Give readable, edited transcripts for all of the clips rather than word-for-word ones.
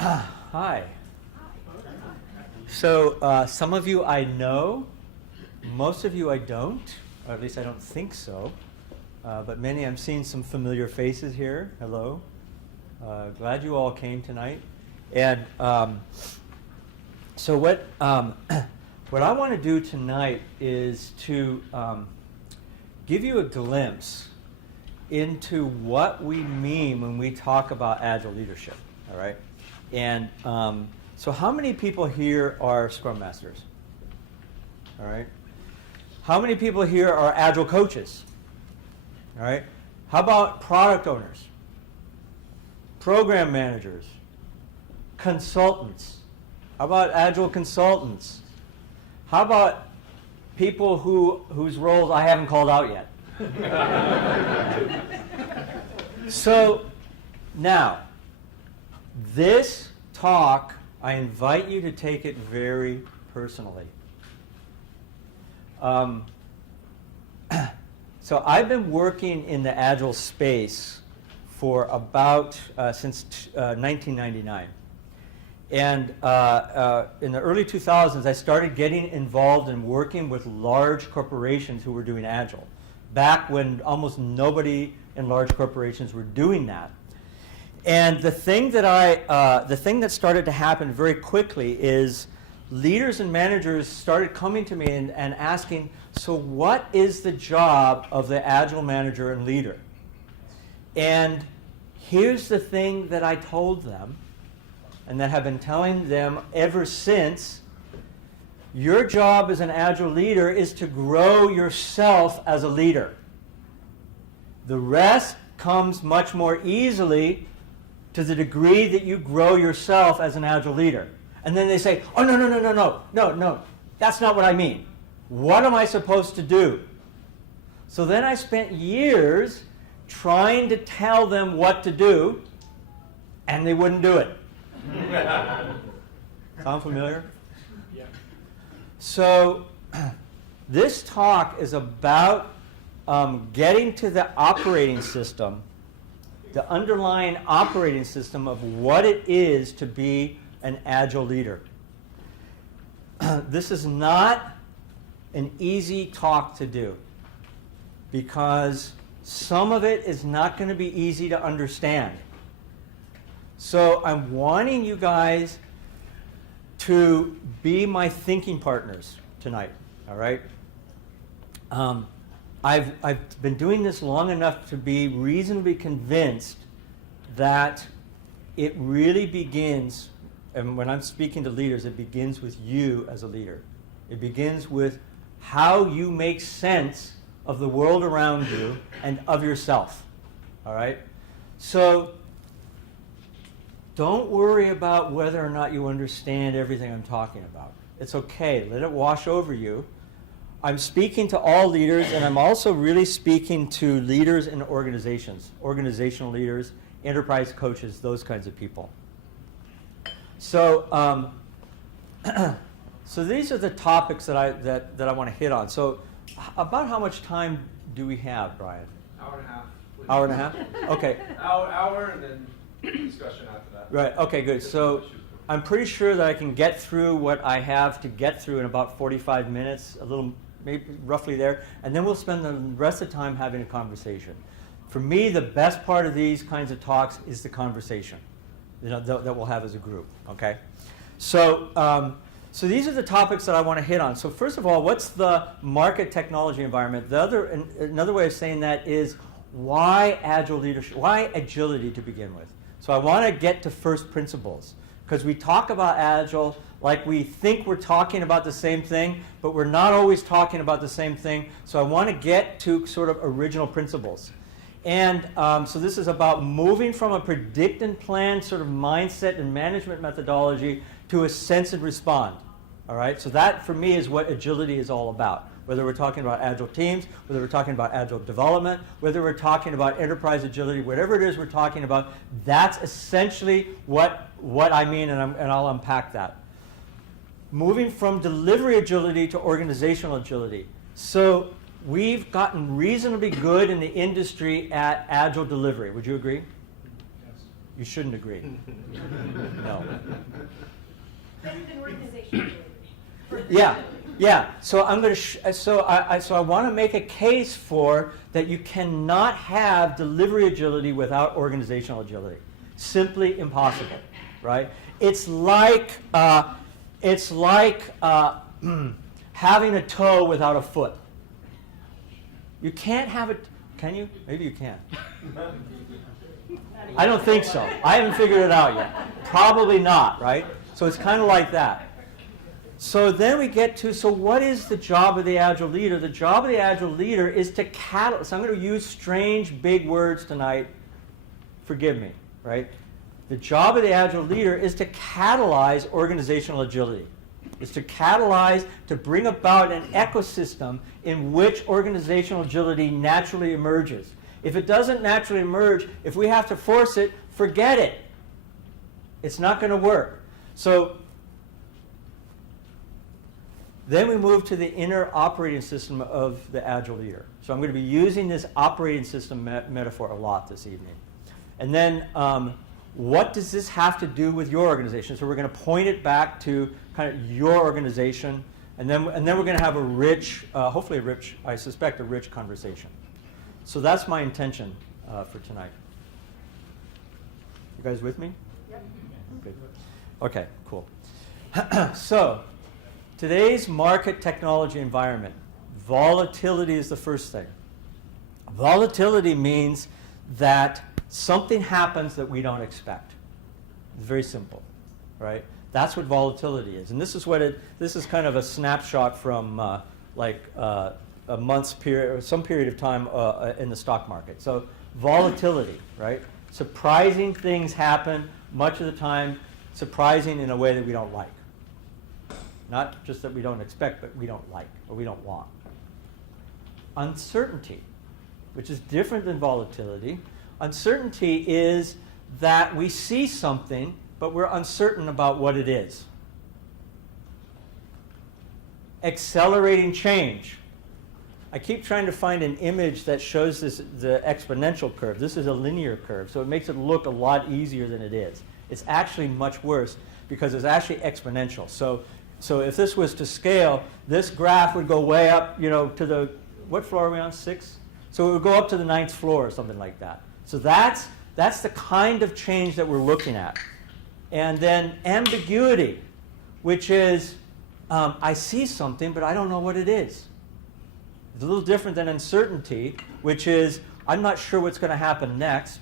Hi. So some of you I know, most of you I don't, or at least I don't think so. But many, I'm seeing some familiar faces here. Hello. Glad you all came tonight. And so what I want to do tonight is to give you a glimpse into what we mean when we talk about agile leadership. All right. And so how many people here are Scrum Masters? All right. How many people here are Agile coaches? All right. How about product owners? Program managers? Consultants? How about Agile consultants? How about people whose roles I haven't called out yet? So now, this talk, I invite you to take it very personally. So I've been working in the Agile space for about since 1999. And in the early 2000s, I started getting involved in working with large corporations who were doing Agile, back when almost nobody in large corporations were doing that. And the thing that started to happen very quickly is leaders and managers started coming to me and asking, so what is the job of the Agile manager and leader? And here's the thing that I told them, and that have been telling them ever since: your job as an Agile leader is to grow yourself as a leader. The rest comes much more easily to the degree that you grow yourself as an Agile leader. And then they say, oh, no, that's not what I mean. What am I supposed to do? So then I spent years trying to tell them what to do, and they wouldn't do it. Sound familiar? Yeah. So this talk is about getting to the operating system, the underlying operating system of what it is to be an Agile leader. This is not an easy talk to do, because some of it is not going to be easy to understand. So I'm wanting you guys to be my thinking partners tonight, all right? I've been doing this long enough to be reasonably convinced that it really begins, and when I'm speaking to leaders, it begins with you as a leader. It begins with how you make sense of the world around you and of yourself, all right? So don't worry about whether or not you understand everything I'm talking about. It's okay. Let it wash over you. I'm speaking to all leaders, and I'm also really speaking to leaders in organizations, organizational leaders, enterprise coaches, those kinds of people. So, so these are the topics that I want to hit on. So, about how much time do we have, Brian? Hour and a half. Hour and a half? Okay. Hour and then discussion after that. Right. Okay. Good. So, I'm pretty sure that I can get through what I have to get through in about 45 minutes, a little, maybe roughly there, and then we'll spend the rest of the time having a conversation. For me, the best part of these kinds of talks is the conversation, you know, that we'll have as a group. Okay. So, so these are the topics that I want to hit on. So first of all, what's the market technology environment? Another way of saying that is why Agile leadership? Why agility to begin with? So I want to get to first principles, because we talk about Agile like we think we're talking about the same thing, but we're not always talking about the same thing. So I want to get to sort of original principles. And so this is about moving from a predict and plan sort of mindset and management methodology to a sense and respond. All right? So that, for me, is what agility is all about. Whether we're talking about Agile teams, whether we're talking about Agile development, whether we're talking about enterprise agility, whatever it is we're talking about, that's essentially what I mean, and I'll unpack that. Moving from delivery agility to organizational agility. So we've gotten reasonably good in the industry at Agile delivery. Would you agree? Yes. You shouldn't agree. No. Better than organizational leader. Yeah. So I'm going to. So I want to make a case for that. You cannot have delivery agility without organizational agility. Simply impossible, right? It's like having a toe without a foot. You can't have it. Can you? Maybe you can. I don't think so. I haven't figured it out yet. Probably not, right? So it's kind of like that. So then we get to, so what is the job of the Agile leader? The job of the Agile leader is to catalyze. So I'm going to use strange big words tonight. Forgive me, right? The job of the Agile leader is to catalyze organizational agility. Is to catalyze, to bring about an ecosystem in which organizational agility naturally emerges. If it doesn't naturally emerge, if we have to force it, forget it. It's not going to work. So then we move to the inner operating system of the Agile leader. So I'm going to be using this operating system metaphor a lot this evening. And then what does this have to do with your organization? So we're going to point it back to kind of your organization, and then we're going to have a rich, hopefully a rich, I suspect a rich conversation. So that's my intention for tonight. You guys with me? Yep. Good. Okay, cool. So today's market technology environment, volatility is the first thing. Volatility means that something happens that we don't expect. It's very simple, right? That's what volatility is. And this is what this is kind of a snapshot from a month's period, or some period of time in the stock market. So volatility, right? Surprising things happen, much of the time surprising in a way that we don't like. Not just that we don't expect, but we don't like, or we don't want. Uncertainty, which is different than volatility. Uncertainty is that we see something, but we're uncertain about what it is. Accelerating change. I keep trying to find an image that shows the exponential curve. This is a linear curve, so it makes it look a lot easier than it is. It's actually much worse because it's actually exponential. So if this was to scale, this graph would go way up, to the, what floor are we on, 6? So it would go up to the 9th floor or something like that. So that's the kind of change that we're looking at. And then ambiguity, which is I see something, but I don't know what it is. It's a little different than uncertainty, which is I'm not sure what's going to happen next.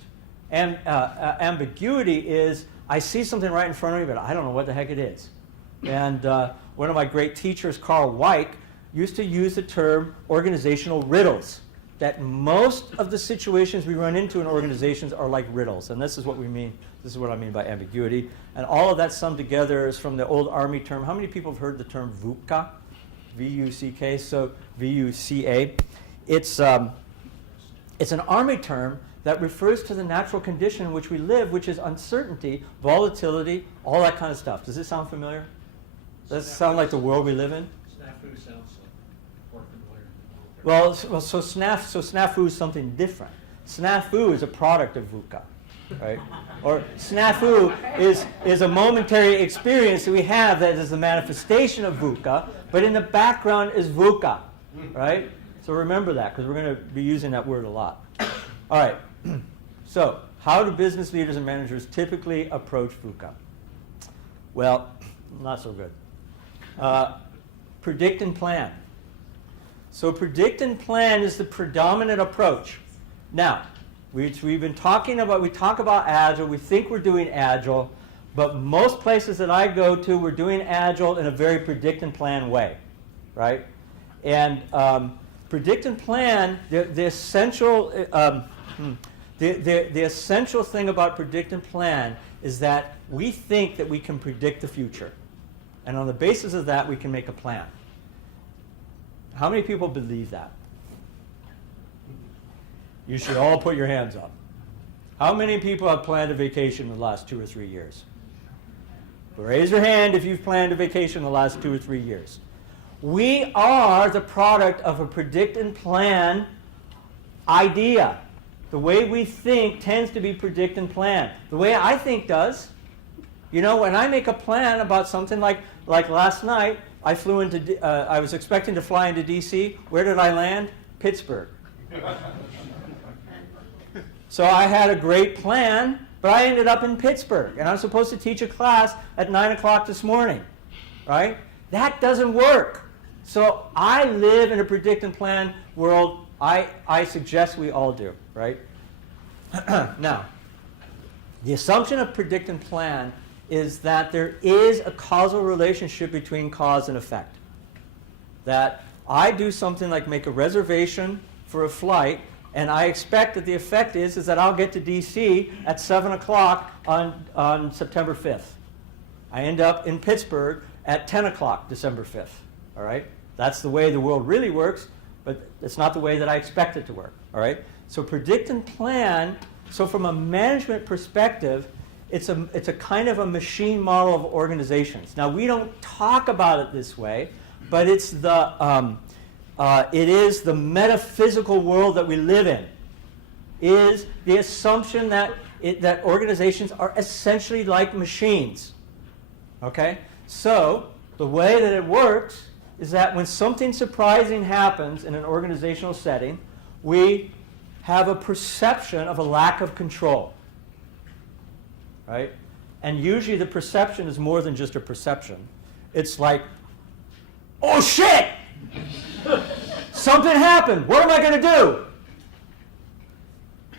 And ambiguity is I see something right in front of me, but I don't know what the heck it is. And one of my great teachers, Carl Weick, used to use the term organizational riddles, that most of the situations we run into in organizations are like riddles. And this is what we mean. This is what I mean by ambiguity. And all of that summed together is from the old Army term. How many people have heard the term VUCA? V-U-C-K, so V-U-C-A. It's an Army term that refers to the natural condition in which we live, which is uncertainty, volatility, all that kind of stuff. Does this sound familiar? Does it sound like the world we live in? Snafu sounds like working lawyer. Well, so snafu is something different. Snafu is a product of VUCA, right? Or snafu is a momentary experience that we have that is the manifestation of VUCA, but in the background is VUCA, right? So remember that, because we're going to be using that word a lot. All right, so how do business leaders and managers typically approach VUCA? Well, not so good. Predict and plan. So predict and plan is the predominant approach. Now, we've been talking about, we talk about Agile, we think we're doing Agile, but most places that I go to, we're doing Agile in a very predict and plan way, right? And predict and plan, the essential thing about predict and plan is that we think that we can predict the future. And on the basis of that, we can make a plan. How many people believe that? You should all put your hands up. How many people have planned a vacation in the last 2 or 3 years? Raise your hand if you've planned a vacation in the last 2 or 3 years. We are the product of a predict and plan idea. The way we think tends to be predict and plan. The way I think does. You know, when I make a plan about something like last night, I flew into, I was expecting to fly into DC. Where did I land? Pittsburgh. So I had a great plan, but I ended up in Pittsburgh, and I was supposed to teach a class at 9 o'clock this morning, right? That doesn't work. So I live in a predict and plan world. I suggest we all do, right? Now, the assumption of predict and plan is that there is a causal relationship between cause and effect. That I do something like make a reservation for a flight, and I expect that the effect is that I'll get to DC at 7 o'clock on September 5th. I end up in Pittsburgh at 10 o'clock December 5th. All right? That's the way the world really works, but it's not the way that I expect it to work. All right? So predict and plan, so from a management perspective, it's a kind of a machine model of organizations. Now, we don't talk about it this way, but it's it is the metaphysical world that we live in, is the assumption that that organizations are essentially like machines. Okay? So the way that it works is that when something surprising happens in an organizational setting, we have a perception of a lack of control. Right? And usually the perception is more than just a perception. It's like, oh shit! Something happened. What am I going to do?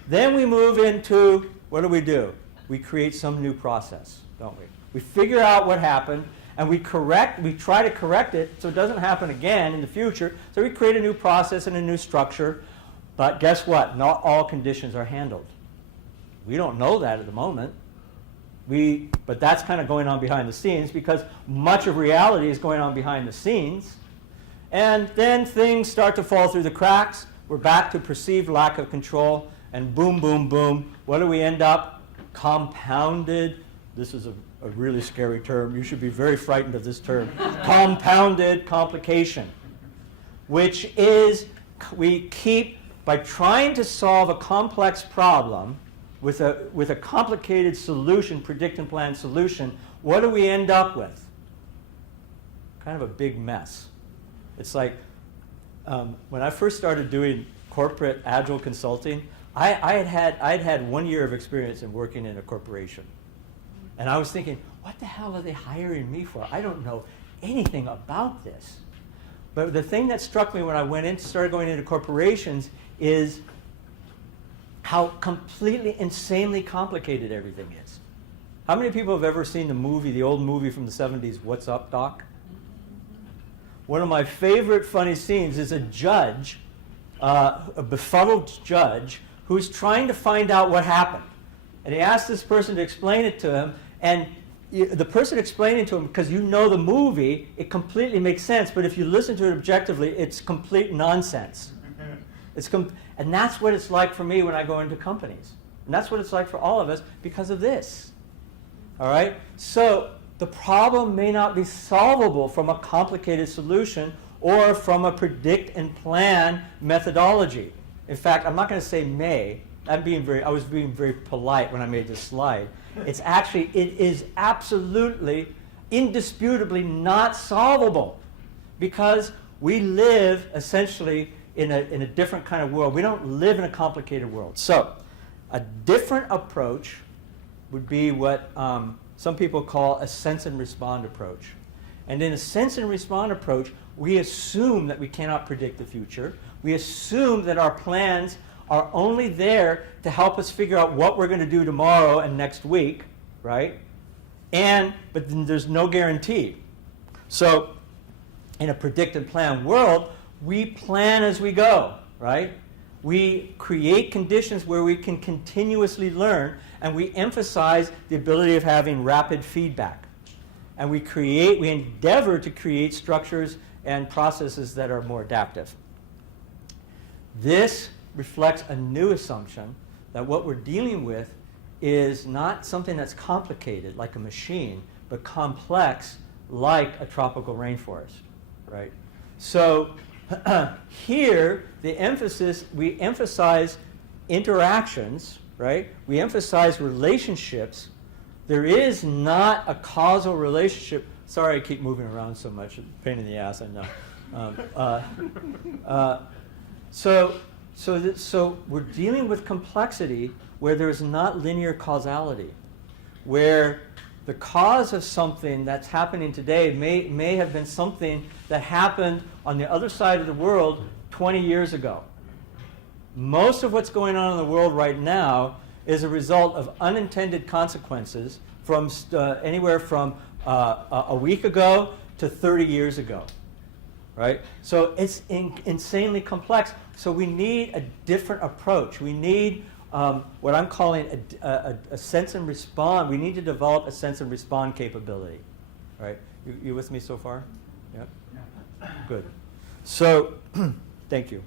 Then we move into, what do? We create some new process, don't we? We figure out what happened, and we try to correct it so it doesn't happen again in the future. So we create a new process and a new structure. But guess what? Not all conditions are handled. We don't know that at the moment. But that's kind of going on behind the scenes, because much of reality is going on behind the scenes. And then things start to fall through the cracks. We're back to perceived lack of control. And boom, boom, boom. What do we end up? Compounded. This is a really scary term. You should be very frightened of this term. Compounded complication. Which is, we keep, by trying to solve a complex problem with a complicated solution, predict and plan solution, what do we end up with? Kind of a big mess. It's like when I first started doing corporate agile consulting, I'd had 1 year of experience in working in a corporation. And I was thinking, what the hell are they hiring me for? I don't know anything about this. But the thing that struck me when I started going into corporations is how completely, insanely complicated everything is. How many people have ever seen the old movie from the 70s, What's Up, Doc? One of my favorite funny scenes is a judge, a befuddled judge, who's trying to find out what happened. And he asks this person to explain it to him, and the person explaining to him, because you know the movie, it completely makes sense, but if you listen to it objectively, it's complete nonsense. And that's what it's like for me when I go into companies. And that's what it's like for all of us because of this. All right? So the problem may not be solvable from a complicated solution or from a predict and plan methodology. In fact, I'm not going to say may. I was being very polite when I made this slide. It is absolutely, indisputably not solvable, because we live essentially in a different kind of world. We don't live in a complicated world. So a different approach would be what some people call a sense and respond approach. And in a sense and respond approach, we assume that we cannot predict the future. We assume that our plans are only there to help us figure out what we're going to do tomorrow and next week, right? But then there's no guarantee. So in a predict and plan world, we plan as we go, right? We create conditions where we can continuously learn, and we emphasize the ability of having rapid feedback. And we endeavor to create structures and processes that are more adaptive. This reflects a new assumption that what we're dealing with is not something that's complicated like a machine, but complex like a tropical rainforest, right? So here, we emphasize interactions, right? We emphasize relationships. There is not a causal relationship. Sorry, I keep moving around so much. Pain in the ass, I know. So we're dealing with complexity where there is not linear causality, where the cause of something that's happening today may have been something that happened on the other side of the world 20 years ago. Most of what's going on in the world right now is a result of unintended consequences from anywhere from a week ago to 30 years ago, right? So it's insanely complex. So we need a different approach. We need what I'm calling a sense and respond. We need to develop a sense and respond capability, right? You with me so far? Yeah? Good. So, thank you.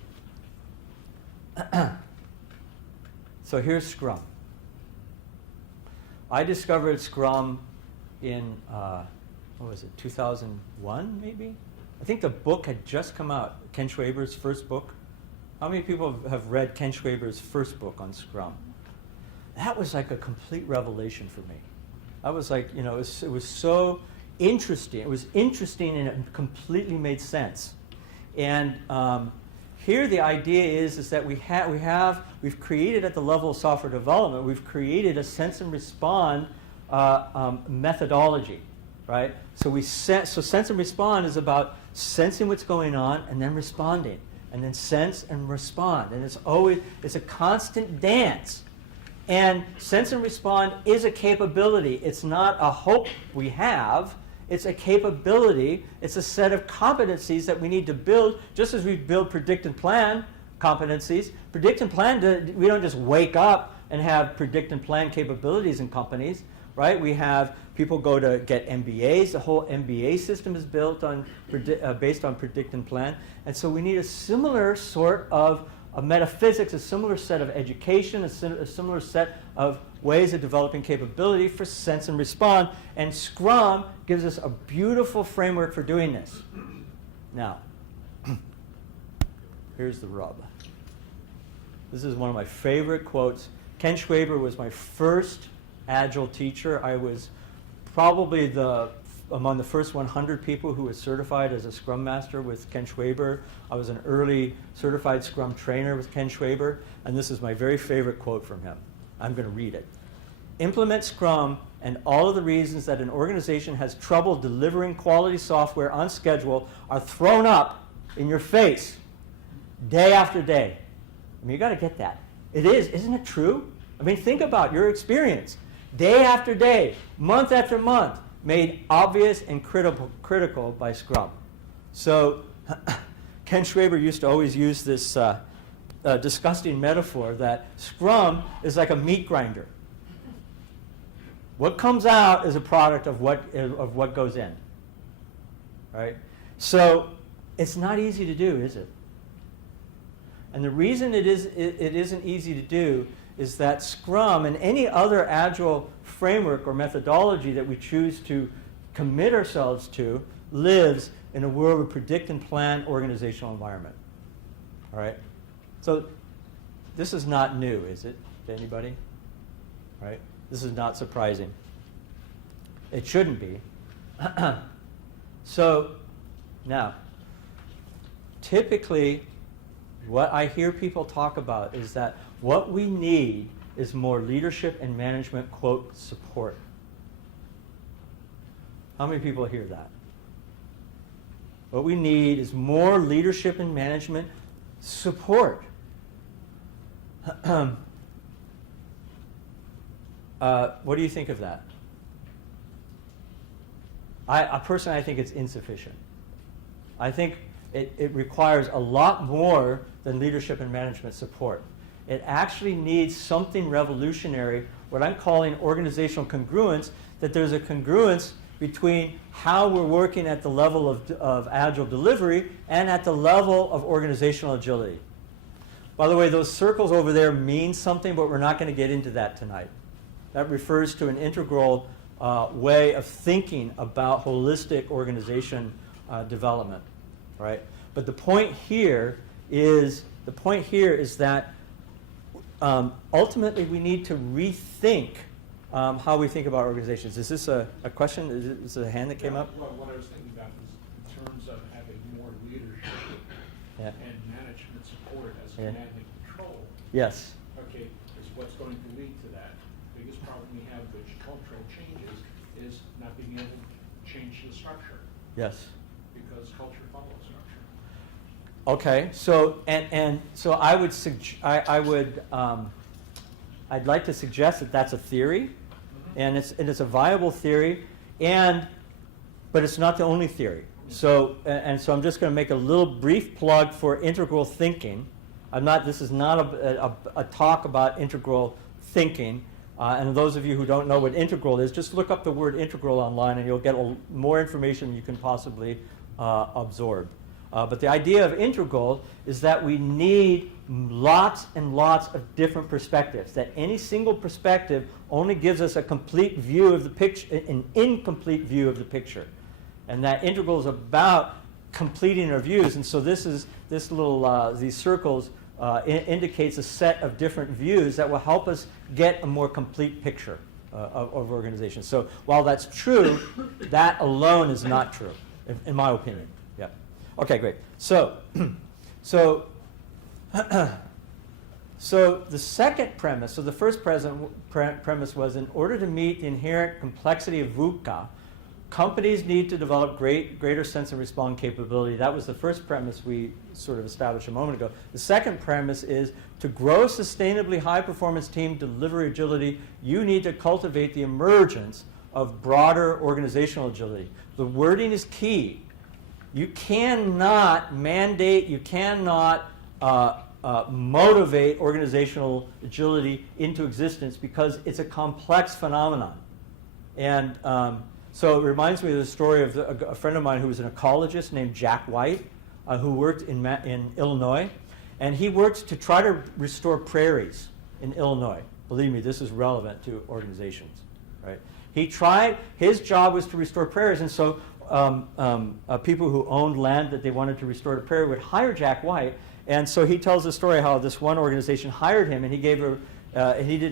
So here's Scrum. I discovered Scrum in, what was it, 2001 maybe? I think the book had just come out, Ken Schwaber's first book. How many people have read Ken Schwaber's first book on Scrum? That was like a complete revelation for me. I was like, you know, it was so interesting. It was interesting and it completely made sense. And here the idea is that we've created at the level of software development, we've created a sense and respond methodology, right? So sense and respond is about sensing what's going on and then responding, and then sense and respond. And it's a constant dance. And sense and respond is a capability. It's not a hope we have. It's a capability. It's a set of competencies that we need to build, just as we build predict and plan competencies. Predict and plan, we don't just wake up and have predict and plan capabilities in companies, right? We have people go to get MBAs. The whole MBA system is built on based on predict and plan. And so we need a similar sort of metaphysics, a similar set of education, a similar set of ways of developing capability for sense and respond. And Scrum gives us a beautiful framework for doing this. Now, here's the rub. This is one of my favorite quotes. Ken Schwaber was my first Agile teacher. I was probably among the first 100 people who was certified as a Scrum Master with Ken Schwaber. I was an early certified Scrum trainer with Ken Schwaber, and this is my very favorite quote from him. I'm going to read it. Implement Scrum, and all of the reasons that an organization has trouble delivering quality software on schedule are thrown up in your face day after day. I mean, you got to get that. It is, isn't it true? I mean, think about your experience. Day after day, month after month, made obvious and critical by Scrum. So Ken Schwaber used to always use this disgusting metaphor that Scrum is like a meat grinder. What comes out is a product of what goes in, right? So it's not easy to do, is it? And the reason it isn't easy to do is that Scrum and any other Agile framework or methodology that we choose to commit ourselves to lives in a world of predict and plan organizational environment. All right? So this is not new, is it, to anybody? Right? This is not surprising. It shouldn't be. So now, typically, what I hear people talk about is that what we need is more leadership and management, quote, support. How many people hear that? What we need is more leadership and management support. What do you think of that? Personally, I think it's insufficient. I think it requires a lot more than leadership and management support. It actually needs something revolutionary, what I'm calling organizational congruence, that there's a congruence between how we're working at the level of Agile delivery and at the level of organizational agility. By the way, those circles over there mean something, but we're not going to get into that tonight. That refers to an integral way of thinking about holistic organization development, right? But the point here is that ultimately we need to rethink how we think about organizations. Is this a question? Is it a hand that came up? Well, what I was thinking about is in terms of having more leadership Yeah. and management support as Yeah. command and control. Yes. Okay, is what's going to lead to that? The biggest problem we have with cultural changes is not being able to change the structure, Yes. because culture follows structure. Okay. So so I would I'd like to suggest that that's a theory, and it's a viable theory, but it's not the only theory. So so I'm just going to make a little brief plug for integral thinking. This is not a talk about integral thinking. And those of you who don't know what integral is, just look up the word integral online and you'll get more information than you can possibly absorb. But the idea of integral is that we need lots and lots of different perspectives, that any single perspective only gives us a complete view of the picture, an incomplete view of the picture. And that integral is about completing our views. And so these circles indicates a set of different views that will help us get a more complete picture of organizations. So while that's true, that alone is not true, in my opinion. Yeah. Okay, great. So the second premise, so the first premise was, in order to meet the inherent complexity of VUCA, companies need to develop greater sense and respond capability. That was the first premise we sort of established a moment ago. The second premise is, to grow sustainably high-performance team delivery agility, you need to cultivate the emergence of broader organizational agility. The wording is key. You cannot mandate, you cannot motivate organizational agility into existence because it's a complex phenomenon. And so it reminds me of the story of a friend of mine who was an ecologist named Jack White, who worked in Illinois. And he worked to try to restore prairies in Illinois. Believe me, this is relevant to organizations, right? His job was to restore prairies, and so people who owned land that they wanted to restore to prairie would hire Jack White. And so he tells the story how this one organization hired him, and he did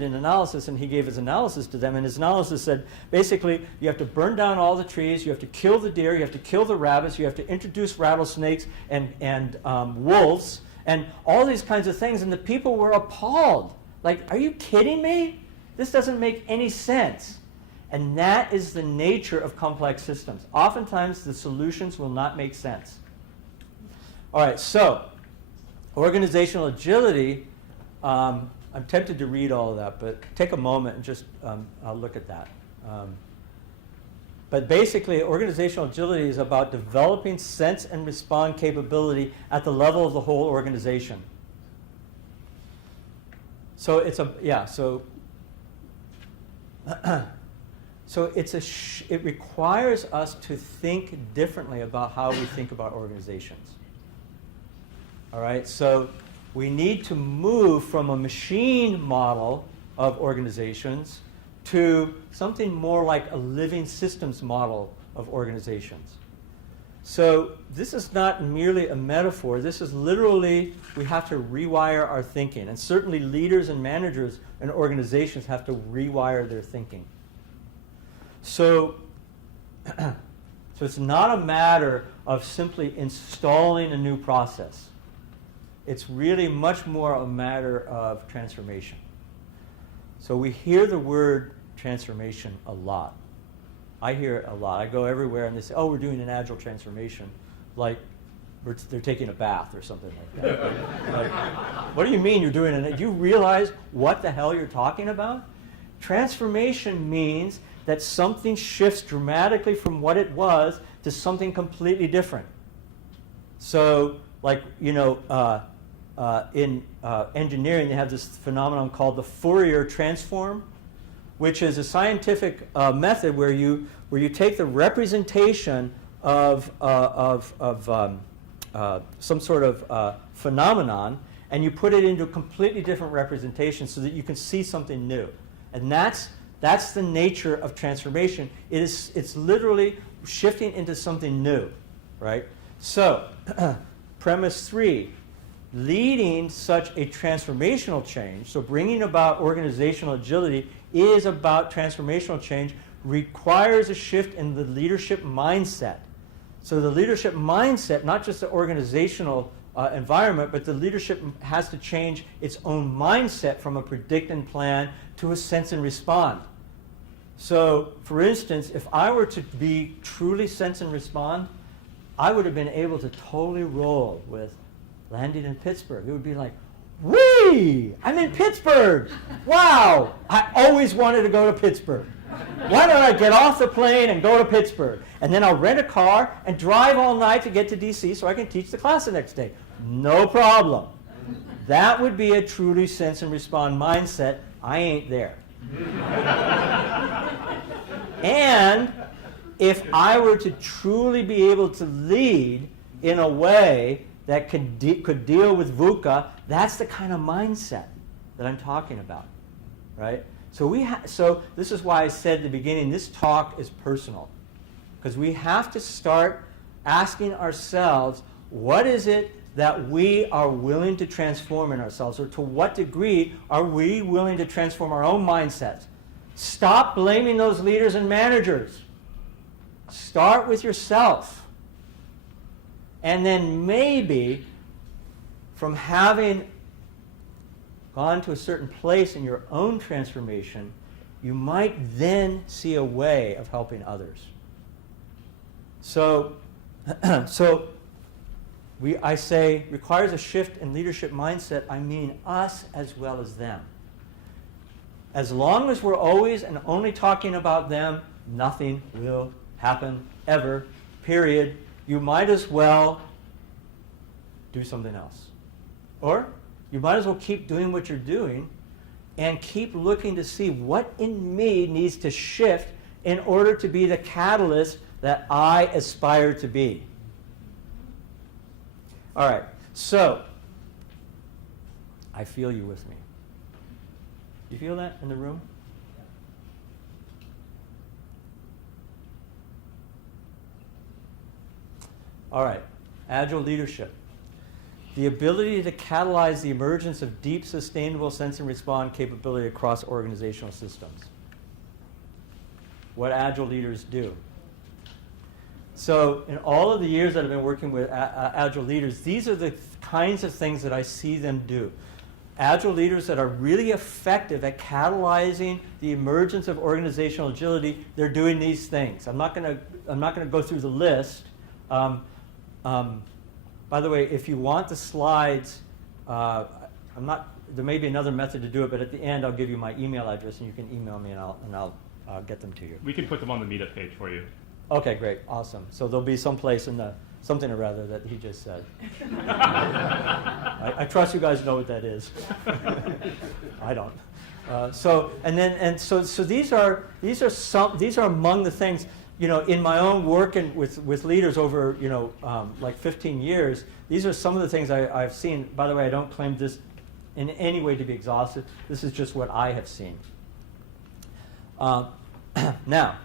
an analysis, and he gave his analysis to them. And his analysis said, basically, you have to burn down all the trees, you have to kill the deer, you have to kill the rabbits, you have to introduce rattlesnakes and wolves, and all these kinds of things. And the people were appalled. Like, are you kidding me? This doesn't make any sense. And that is the nature of complex systems. Oftentimes, the solutions will not make sense. All right, so organizational agility, I'm tempted to read all of that, but take a moment and just look at that. But basically, organizational agility is about developing sense and respond capability at the level of the whole organization. So it requires us to think differently about how we think about organizations. All right, so we need to move from a machine model of organizations to something more like a living systems model of organizations. So this is not merely a metaphor. This is literally, we have to rewire our thinking. And certainly leaders and managers and organizations have to rewire their thinking. So it's not a matter of simply installing a new process. It's really much more a matter of transformation. So we hear the word transformation a lot. I hear it a lot. I go everywhere and they say, oh, we're doing an agile transformation, like they're taking a bath or something like that. Like, what do you mean you're doing it? Do you realize what the hell you're talking about? Transformation means that something shifts dramatically from what it was to something completely different. So, like, in engineering, they have this phenomenon called the Fourier transform, which is a scientific method where you take the representation of some sort of phenomenon and you put it into a completely different representation so that you can see something new. And that's the nature of transformation. It's literally shifting into something new, right? So, premise 3. leading such a transformational change, so bringing about organizational agility is about transformational change, requires a shift in the leadership mindset. So the leadership mindset, not just the organizational environment, but the leadership has to change its own mindset from a predict and plan to a sense and respond. So, for instance, if I were to be truly sense and respond, I would have been able to totally roll with landing in Pittsburgh. It would be like, whee! I'm in Pittsburgh! Wow! I always wanted to go to Pittsburgh. Why don't I get off the plane and go to Pittsburgh? And then I'll rent a car and drive all night to get to DC so I can teach the class the next day. No problem. That would be a truly sense and respond mindset. I ain't there. And if I were to truly be able to lead in a way that could deal with VUCA, that's the kind of mindset that I'm talking about, right? So this is why I said at the beginning, this talk is personal, because we have to start asking ourselves, what is it that we are willing to transform in ourselves, or to what degree are we willing to transform our own mindsets? Stop blaming those leaders and managers. Start with yourself. And then maybe from having gone to a certain place in your own transformation, you might then see a way of helping others. So, I say requires a shift in leadership mindset. I mean us as well as them. As long as we're always and only talking about them, nothing will happen ever, period. You might as well do something else. Or you might as well keep doing what you're doing and keep looking to see what in me needs to shift in order to be the catalyst that I aspire to be. All right, so I feel you with me. You feel that in the room? All right, agile leadership. The ability to catalyze the emergence of deep, sustainable sense and respond capability across organizational systems. What agile leaders do. So in all of the years that I've been working with agile leaders, these are the kinds of things that I see them do. Agile leaders that are really effective at catalyzing the emergence of organizational agility, they're doing these things. I'm not going to go through the list. By the way, if you want the slides, there may be another method to do it, but at the end I'll give you my email address and you can email me and I'll get them to you. We can put them on the meetup page for you. Okay, great, awesome. So there'll be some place in the something or rather that he just said. I trust you guys know what that is. I don't. So these are among the things, in my own work and with leaders over like 15 years. These are some of the things I've seen. By the way, I don't claim this in any way to be exhaustive. This is just what I have seen. Now,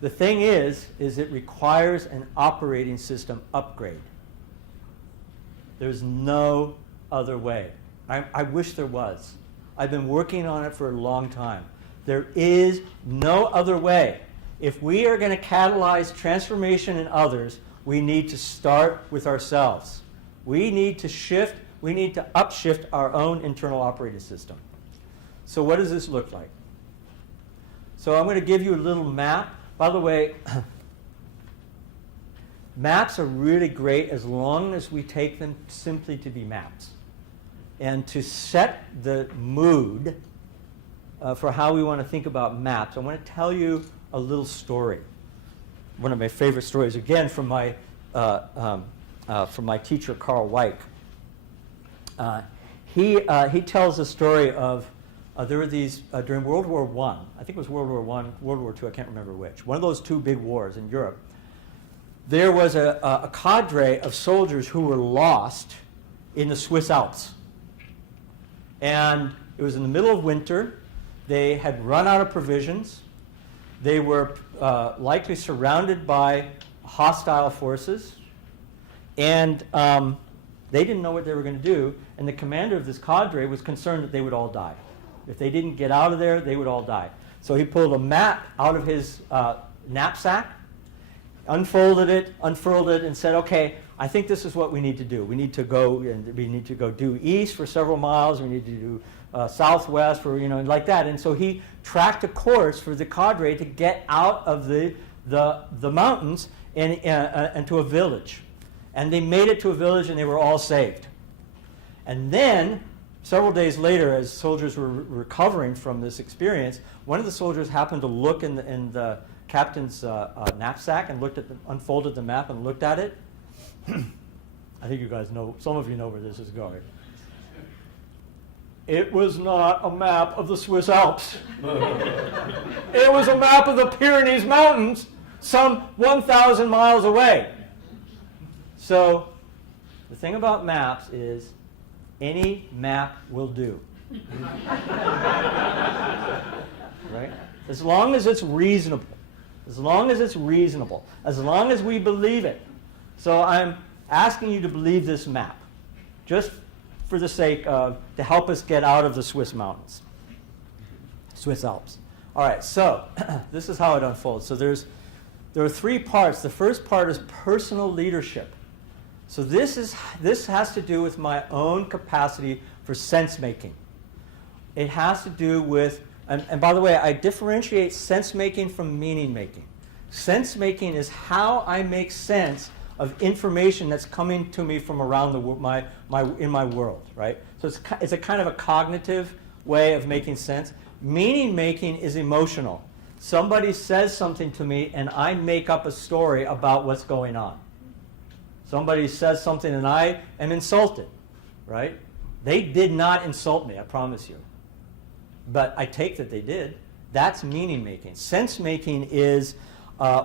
the thing is it requires an operating system upgrade. There's no other way. I wish there was. I've been working on it for a long time. There is no other way. If we are going to catalyze transformation in others, we need to start with ourselves. We need to shift, we need to upshift our own internal operating system. So what does this look like? So I'm going to give you a little map. By the way, maps are really great as long as we take them simply to be maps. And to set the mood for how we want to think about maps, I want to tell you a little story. One of my favorite stories, again, from my teacher, Carl Weick. He tells a story of there were these, during World War I, I think it was World War I, World War II, I can't remember which, one of those two big wars in Europe, there was a cadre of soldiers who were lost in the Swiss Alps. And it was in the middle of winter. They had run out of provisions. They were likely surrounded by hostile forces. And They didn't know what they were going to do, and the commander of this cadre was concerned that they would all die. If they didn't get out of there, they would all die. So he pulled a map out of his knapsack, unfolded it, unfurled it, and said, okay, I think this is what we need to do. We need to go due east for several miles. We need to do southwest for, like that. And so he tracked a course for the cadre to get out of the mountains and to a village. And they made it to a village, and they were all saved. And then, several days later, as soldiers were recovering from this experience, one of the soldiers happened to look in the captain's knapsack and unfolded the map and looked at it. I think you guys know, some of you know where this is going. It was not a map of the Swiss Alps. It was a map of the Pyrenees Mountains, some 1,000 miles away. So, the thing about maps is, any map will do. Right? As long as it's reasonable. As long as it's reasonable. As long as we believe it. So I'm asking you to believe this map, just for the sake of, to help us get out of the Swiss mountains, Swiss Alps. All right, so this is how it unfolds. So there are 3 parts. The first part is personal leadership. So this has to do with my own capacity for sense making. It has to do with, and by the way, I differentiate sense making from meaning making. Sense making is how I make sense of information that's coming to me from around in my world, right? So it's a kind of a cognitive way of making sense. Meaning making is emotional. Somebody says something to me, and I make up a story about what's going on. Somebody says something, and I am insulted, right? They did not insult me, I promise you. But I take that they did. That's meaning making. Sense making is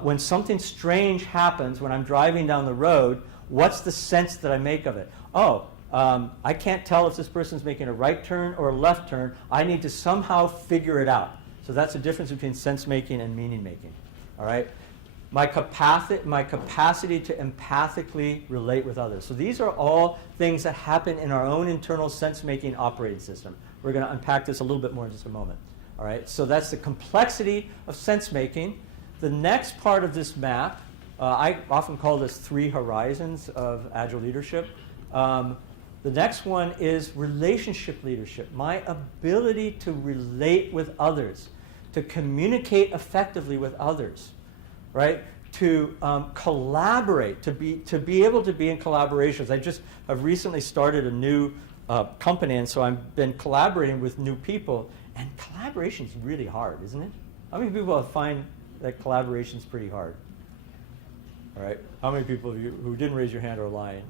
when something strange happens when I'm driving down the road, what's the sense that I make of it? Oh, I can't tell if this person's making a right turn or a left turn. I need to somehow figure it out. So that's the difference between sense making and meaning making. All right? My capacity to empathically relate with others. So these are all things that happen in our own internal sense-making operating system. We're going to unpack this a little bit more in just a moment. All right, so that's the complexity of sense-making. The next part of this map, I often call this 3 horizons of Agile leadership. The next one is relationship leadership, my ability to relate with others, to communicate effectively with others. Right? To collaborate, to be able to be in collaborations. I've recently started a new company, and so I've been collaborating with new people. And collaboration is really hard, isn't it? How many people find that collaboration is pretty hard? All right. How many people of you who didn't raise your hand are lying?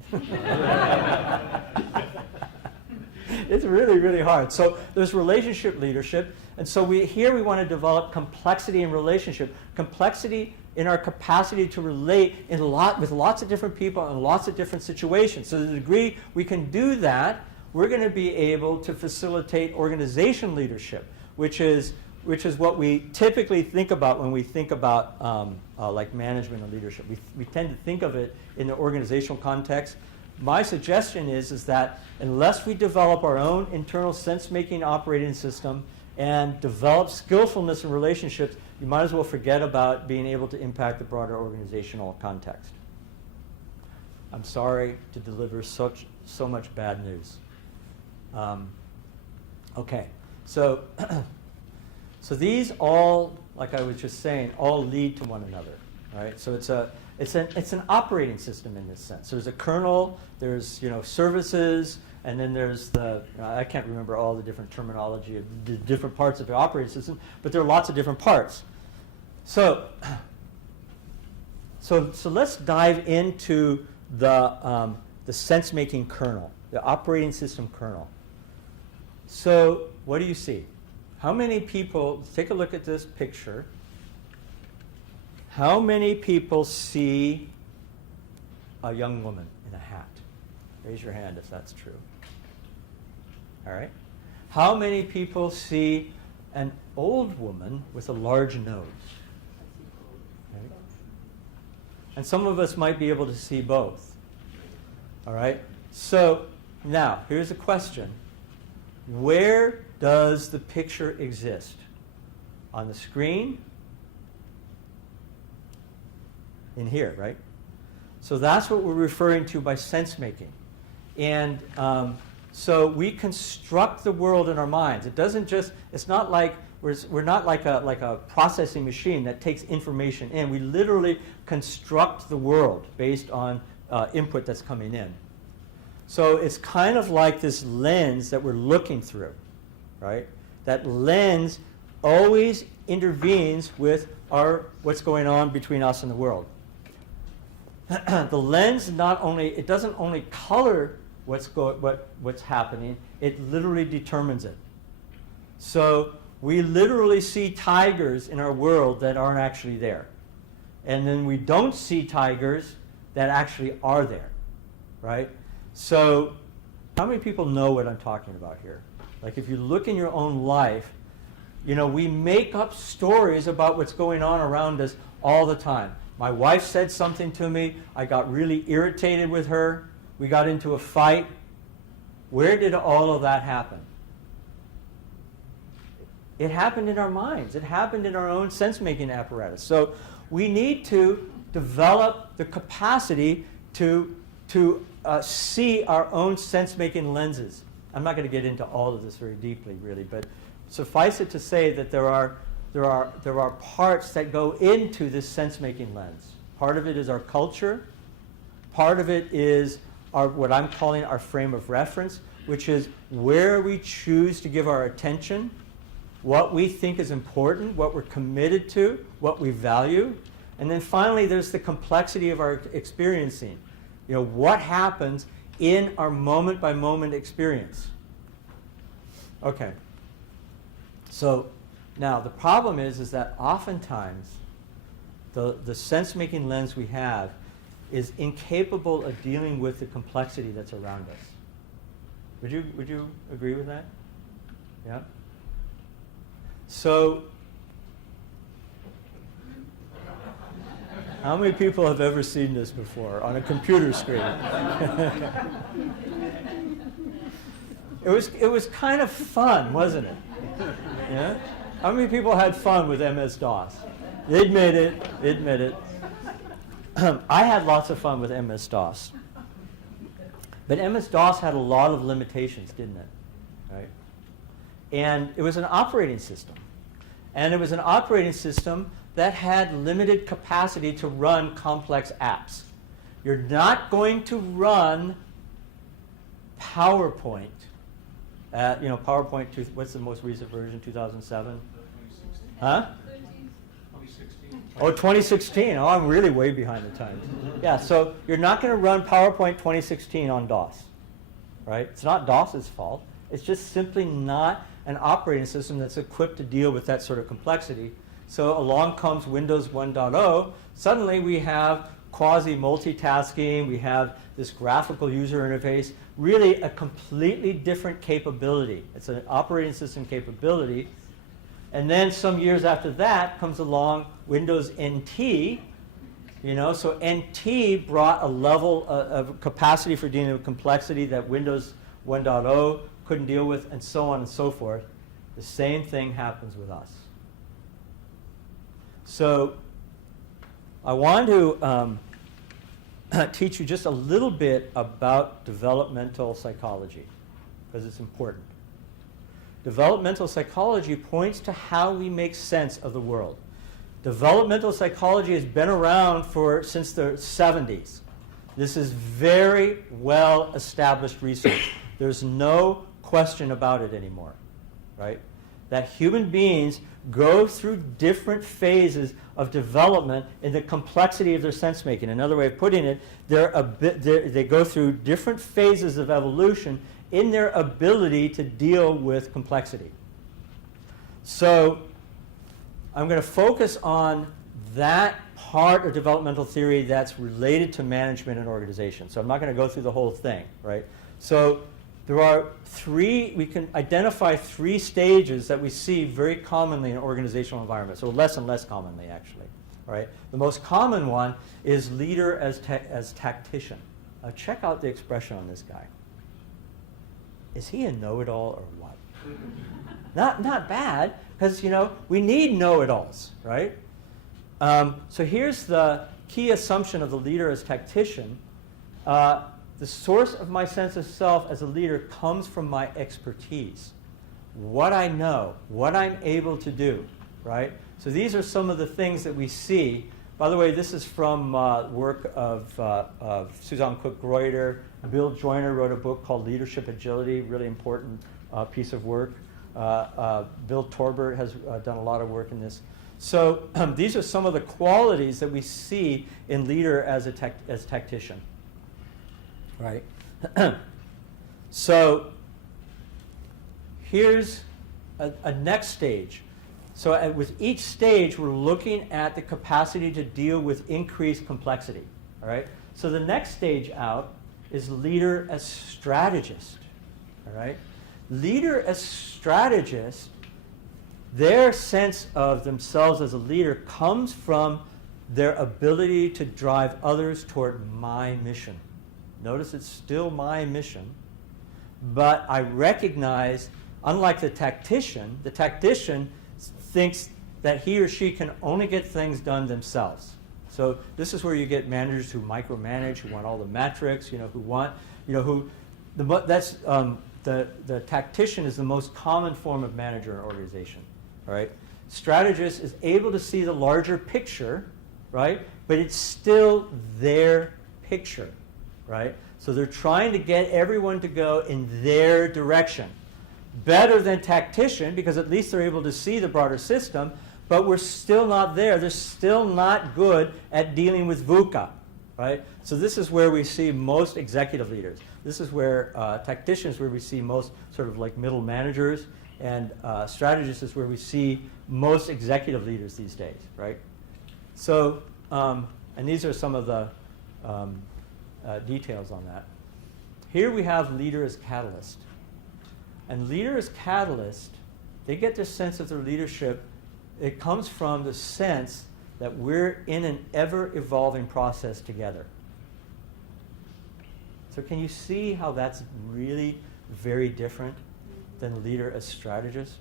It's really, really hard. So there's relationship leadership, and so we want to develop complexity in relationship. Complexity in our capacity to relate with lots of different people in lots of different situations. So to the degree we can do that, we're going to be able to facilitate organization leadership, which is what we typically think about when we think about like management and leadership. We tend to think of it in the organizational context. My suggestion is that unless we develop our own internal sense-making operating system and develop skillfulness in relationships, you might as well forget about being able to impact the broader organizational context. I'm sorry to deliver so much bad news. Okay, so these all, like I was just saying, all lead to one another, right? So it's an operating system in this sense. There's a kernel, there's services, and then there's I can't remember all the different terminology of the different parts of the operating system, but there are lots of different parts. So let's dive into the sense-making kernel, the operating system kernel. So what do you see? How many people, take a look at this picture. How many people see a young woman in a hat? Raise your hand if that's true. All right. How many people see an old woman with a large nose? Right. And some of us might be able to see both. All right. So now, here's a question. Where does the picture exist? On the screen? In here, right? So that's what we're referring to by sense making. And so we construct the world in our minds. It doesn't just, it's not like, we're not like a processing machine that takes information in. We literally construct the world based on input that's coming in. So it's kind of like this lens that we're looking through, right? That lens always intervenes with what's going on between us and the world. The lens it doesn't only color what's happening, it literally determines it. So we literally see tigers in our world that aren't actually there. And then we don't see tigers that actually are there, right? So how many people know what I'm talking about here? Like if you look in your own life, we make up stories about what's going on around us all the time. My wife said something to me. I got really irritated with her. We got into a fight. Where did all of that happen? It happened in our minds. It happened in our own sense-making apparatus. So we need to develop the capacity to see our own sense-making lenses. I'm not going to get into all of this very deeply, really, but suffice it to say that there are parts that go into this sense-making lens. Part of it is our culture. Part of it is what I'm calling our frame of reference, which is where we choose to give our attention, what we think is important, what we're committed to, what we value. And then finally, there's the complexity of our experiencing. What happens in our moment-by-moment experience. Okay. So now the problem is that oftentimes the sense-making lens we have is incapable of dealing with the complexity that's around us. Would you agree with that? Yeah? So how many people have ever seen this before on a computer screen? It was kind of fun, wasn't it? Yeah? How many people had fun with MS-DOS? Admit it. I had lots of fun with MS-DOS. But MS-DOS had a lot of limitations, didn't it? Right? And it was an operating system. And it was an operating system that had limited capacity to run complex apps. You're not going to run PowerPoint. PowerPoint, what's the most recent version, 2007? 2016. Huh? 2016. Oh, 2016. Oh, I'm really way behind the times. Yeah, so you're not going to run PowerPoint 2016 on DOS, right? It's not DOS's fault. It's just simply not an operating system that's equipped to deal with that sort of complexity. So along comes Windows 1.0. Suddenly we have quasi-multitasking. We have this graphical user interface, really a completely different capability. It's an operating system capability. And then some years after that comes along Windows NT. So NT brought a level of capacity for dealing with complexity that Windows 1.0 couldn't deal with, and so on and so forth. The same thing happens with us. So I want to teach you just a little bit about developmental psychology, because it's important. Developmental psychology points to how we make sense of the world. Developmental psychology has been around since the 70s. This is very well established research. There's no question about it anymore, right? That human beings go through different phases of development in the complexity of their sense-making. Another way of putting it, they go through different phases of evolution in their ability to deal with complexity. So I'm going to focus on that part of developmental theory that's related to management and organization. So I'm not going to go through the whole thing, right? So there are we can identify three stages that we see very commonly in organizational environments, so less and less commonly, actually, right? The most common one is leader as tactician, check out the expression on this guy. Is he a know-it-all or what? Not bad, because we need know-it-alls, right? So here's the key assumption of the leader as tactician. The source of my sense of self as a leader comes from my expertise, what I know, what I'm able to do, right? So these are some of the things that we see. By the way, this is from work of Suzanne Cook-Greuter. Bill Joyner wrote a book called Leadership Agility, really important piece of work. Bill Torbert has done a lot of work in this. So these are some of the qualities that we see in leader as tactician, right? So here's a next stage. So with each stage, we're looking at the capacity to deal with increased complexity, all right? So the next stage out is leader as strategist, all right? Leader as strategist, their sense of themselves as a leader comes from their ability to drive others toward my mission. Notice it's still my mission, but I recognize, unlike the tactician thinks that he or she can only get things done themselves. So this is where you get managers who micromanage, who want all the metrics, the tactician is the most common form of manager in an organization, right? Strategist is able to see the larger picture, right? But it's still their picture, right? So they're trying to get everyone to go in their direction. Better than tactician, because at least they're able to see the broader system, but we're still not there. They're still not good at dealing with VUCA, right? So this is where we see most executive leaders. This is where tacticians, where we see most sort of like middle managers, and strategists is where we see most executive leaders these days, right? So, and these are some of the details on that. Here we have leader as catalyst. And leader as catalyst, they get this sense of their leadership. It comes from the sense that we're in an ever-evolving process together. So can you see how that's really very different than leader as strategist?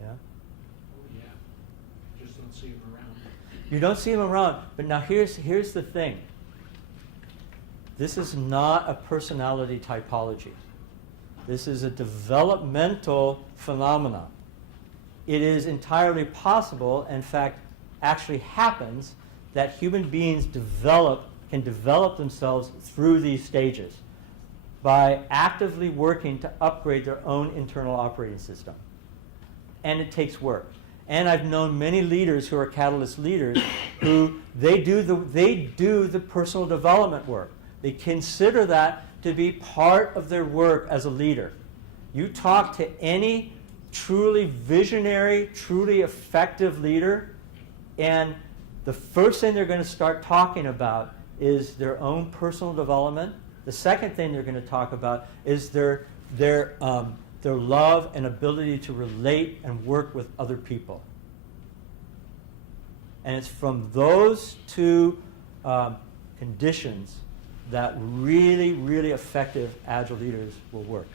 Yeah? Oh, yeah. Just don't see him around. You don't see them around. But now here's the thing. This is not a personality typology. This is a developmental phenomenon. It is entirely possible, in fact, actually happens, that human beings can develop themselves through these stages by actively working to upgrade their own internal operating system. And it takes work. And I've known many leaders who are catalyst leaders who they do the personal development work. They consider that to be part of their work as a leader. You talk to any truly visionary, truly effective leader, and the first thing they're going to start talking about is their own personal development. The second thing they're going to talk about is their love and ability to relate and work with other people. And it's from those two conditions that really, really effective agile leaders will work.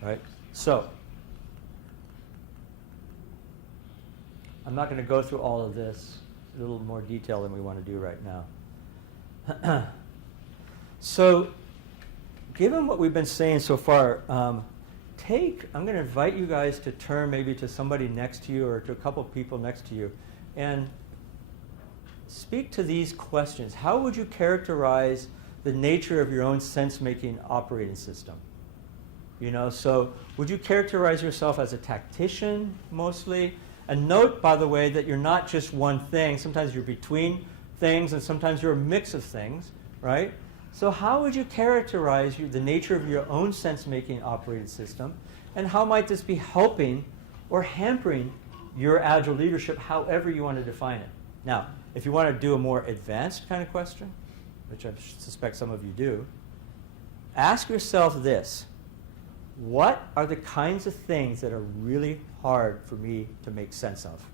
Right? So, I'm not going to go through all of this. It's a little more detail than we want to do right now. So, given what we've been saying so far, I'm going to invite you guys to turn maybe to somebody next to you or to a couple of people next to you and speak to these questions. How would you characterize the nature of your own sense-making operating system? So would you characterize yourself as a tactician mostly? And note, by the way, that you're not just one thing. Sometimes you're between things, and sometimes you're a mix of things, right? So how would you characterize the nature of your own sense-making operating system, and how might this be helping or hampering your agile leadership, however you want to define it? Now, if you want to do a more advanced kind of question, which I suspect some of you do, ask yourself this: what are the kinds of things that are really hard for me to make sense of?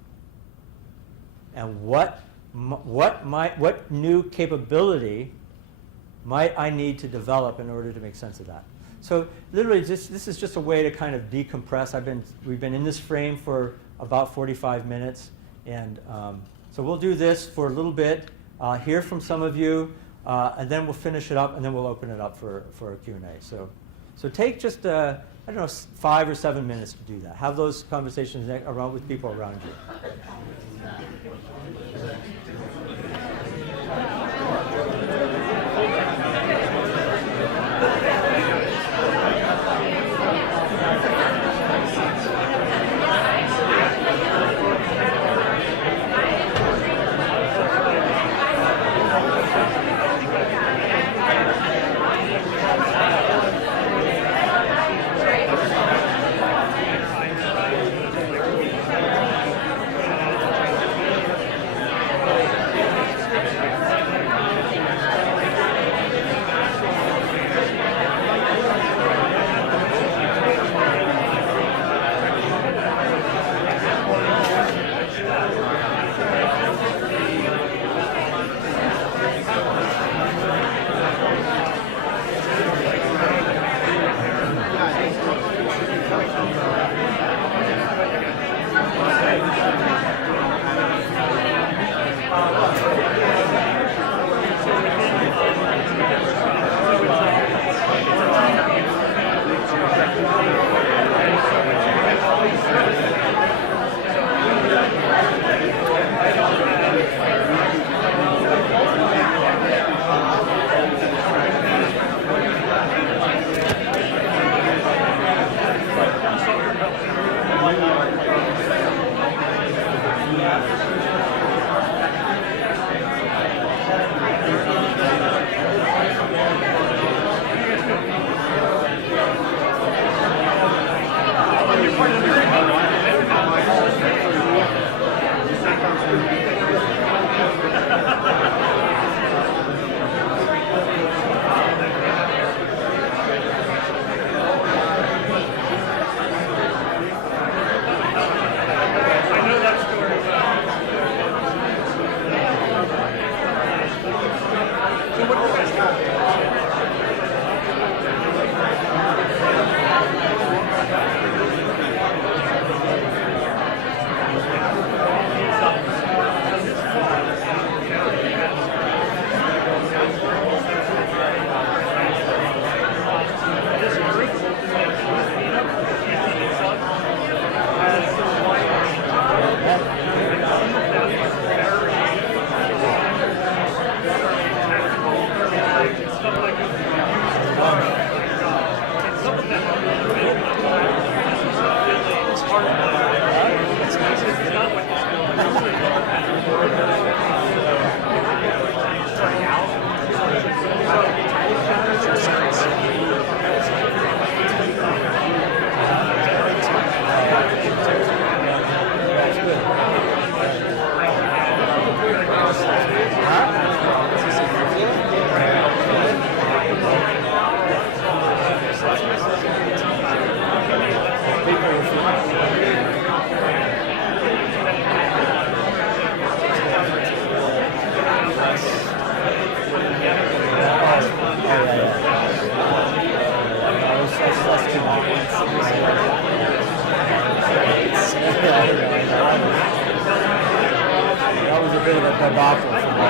And what what new capability might I need to develop in order to make sense of that? So literally, this is just a way to kind of decompress. We've been in this frame for about 45 minutes, and so we'll do this for a little bit, hear from some of you, and then we'll finish it up, and then we'll open it up for a Q&A. So take just, I don't know, 5 or 7 minutes to do that. Have those conversations around with people around you. That was a bit of a debacle for me.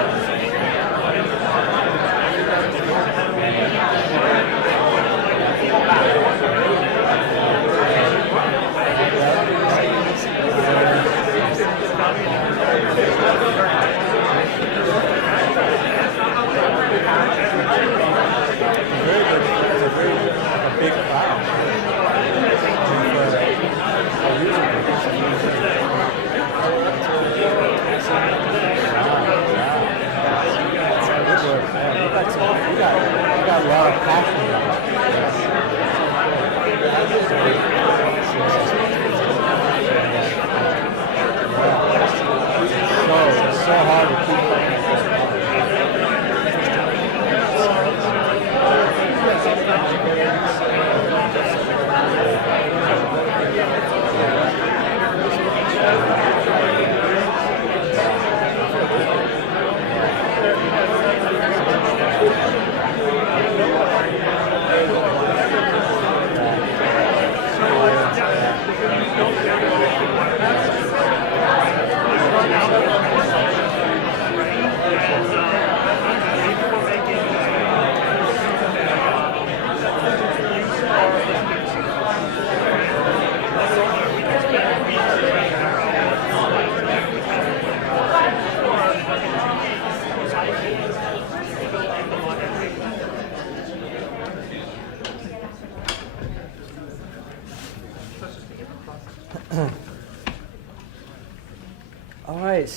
So hard to keep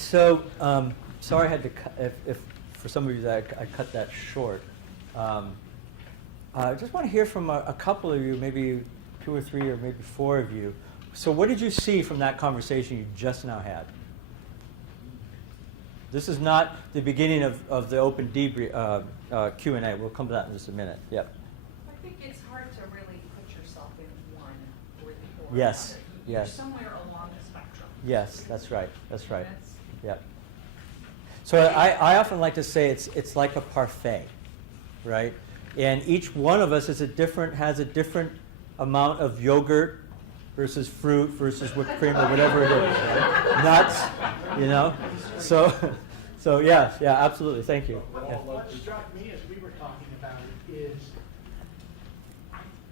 So, sorry I had to if for some of you that I cut that short. I just want to hear from a couple of you, maybe 2 or 3 or maybe 4 of you. So what did you see from that conversation you just now had? This is not the beginning of the open Q&A. We'll come to that in just a minute. Yep. I think it's hard to really put yourself in one or Yes, another. You're yes. somewhere along the spectrum. Yes, that's right. That's right. That's- Yep. So I often like to say it's like a parfait, right? And each one of us has a different amount of yogurt versus fruit versus whipped cream or whatever it is, right? Nuts, you know. So yeah, absolutely. Thank you. Yeah. What struck me as we were talking about it is,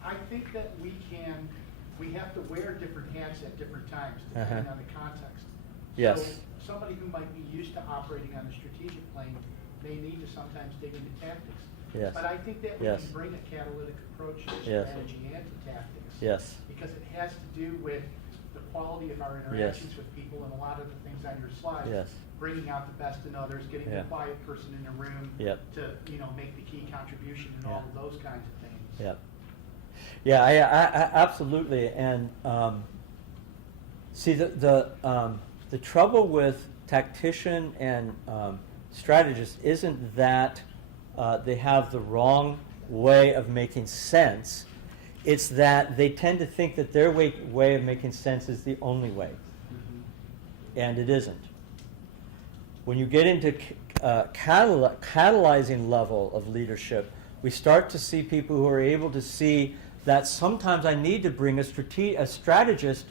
I think that we have to wear different hats at different times depending on the context. Yes. So somebody who might be used to operating on a strategic plane may need to sometimes dig into tactics. Yes. But I think that we Yes. can bring a catalytic approach to Yes. strategy and to tactics. Yes. Because it has to do with the quality of our interactions with people and a lot of the things on your slides. Yes. Bringing out the best in others, getting Yeah. the quiet person in the room Yep. to, make the key contribution and all of those kinds of things. Yep. Yeah, I absolutely. And see, the trouble with tactician and strategist isn't that they have the wrong way of making sense. It's that they tend to think that their way of making sense is the only way. And it isn't. When you get into catalyzing level of leadership, we start to see people who are able to see that sometimes I need to bring a strategist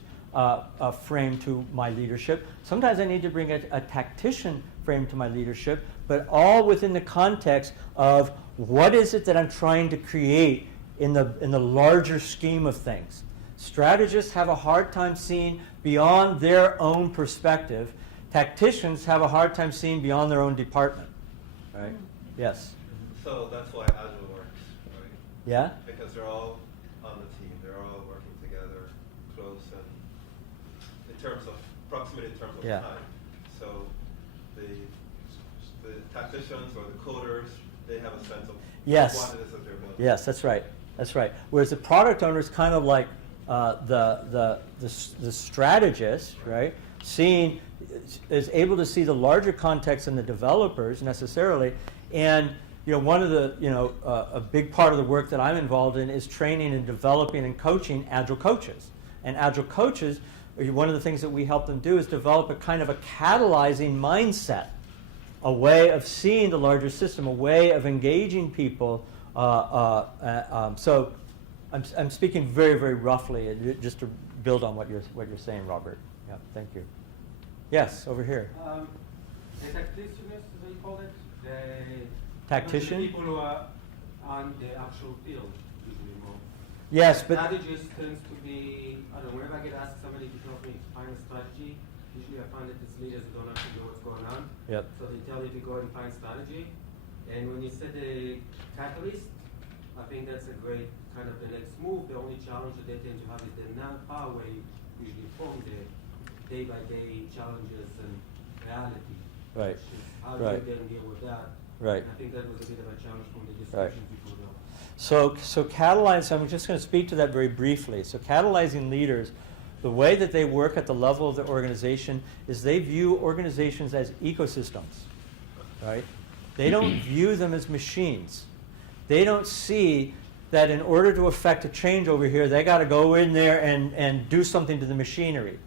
frame to my leadership. Sometimes I need to bring a tactician frame to my leadership, but all within the context of what is it that I'm trying to create in the larger scheme of things. Strategists have a hard time seeing beyond their own perspective. Tacticians have a hard time seeing beyond their own department. Right? Yes. So that's why Agile works, right? Yeah? Because they're all on the team, they're all working together, close, and in terms of proximity, in terms of Yeah. time. So the tacticians or the coders, they have a sense of Yes. what it is that they're building. Yes, that's right. That's right. Whereas the product owner is kind of like the strategist, right? Is able to see the larger context than the developers necessarily. And one of the a big part of the work that I'm involved in is training and developing and coaching Agile coaches. And Agile coaches, one of the things that we help them do is develop a kind of a catalyzing mindset, a way of seeing the larger system, a way of engaging people. So I'm speaking very, very roughly, just to build on what you're saying, Robert. Yeah, thank you. Yes, over here. The tacticians, as they call it, the Tactician? the people who are on the actual field, usually more. Yes, but Strategist tends to be, I don't know, whenever I get asked somebody to help me find a strategy, usually I find that it's leaders who don't actually know what's going on. Yep. So they tell you to go and find strategy. And when you said the catalyst, I think that's a great kind of the next move. The only challenge that they tend to have is the non-power way usually form the day-by-day challenges and reality. Right. Which is how Right. do you then deal with that? Right. And I think that was a bit of a challenge from the Right. discussions before that. So catalyze, I'm just going to speak to that very briefly. So catalyzing leaders, the way that they work at the level of the organization is they view organizations as ecosystems, right? They don't view them as machines. They don't see that in order to affect a change over here, they got to go in there and do something to the machinery.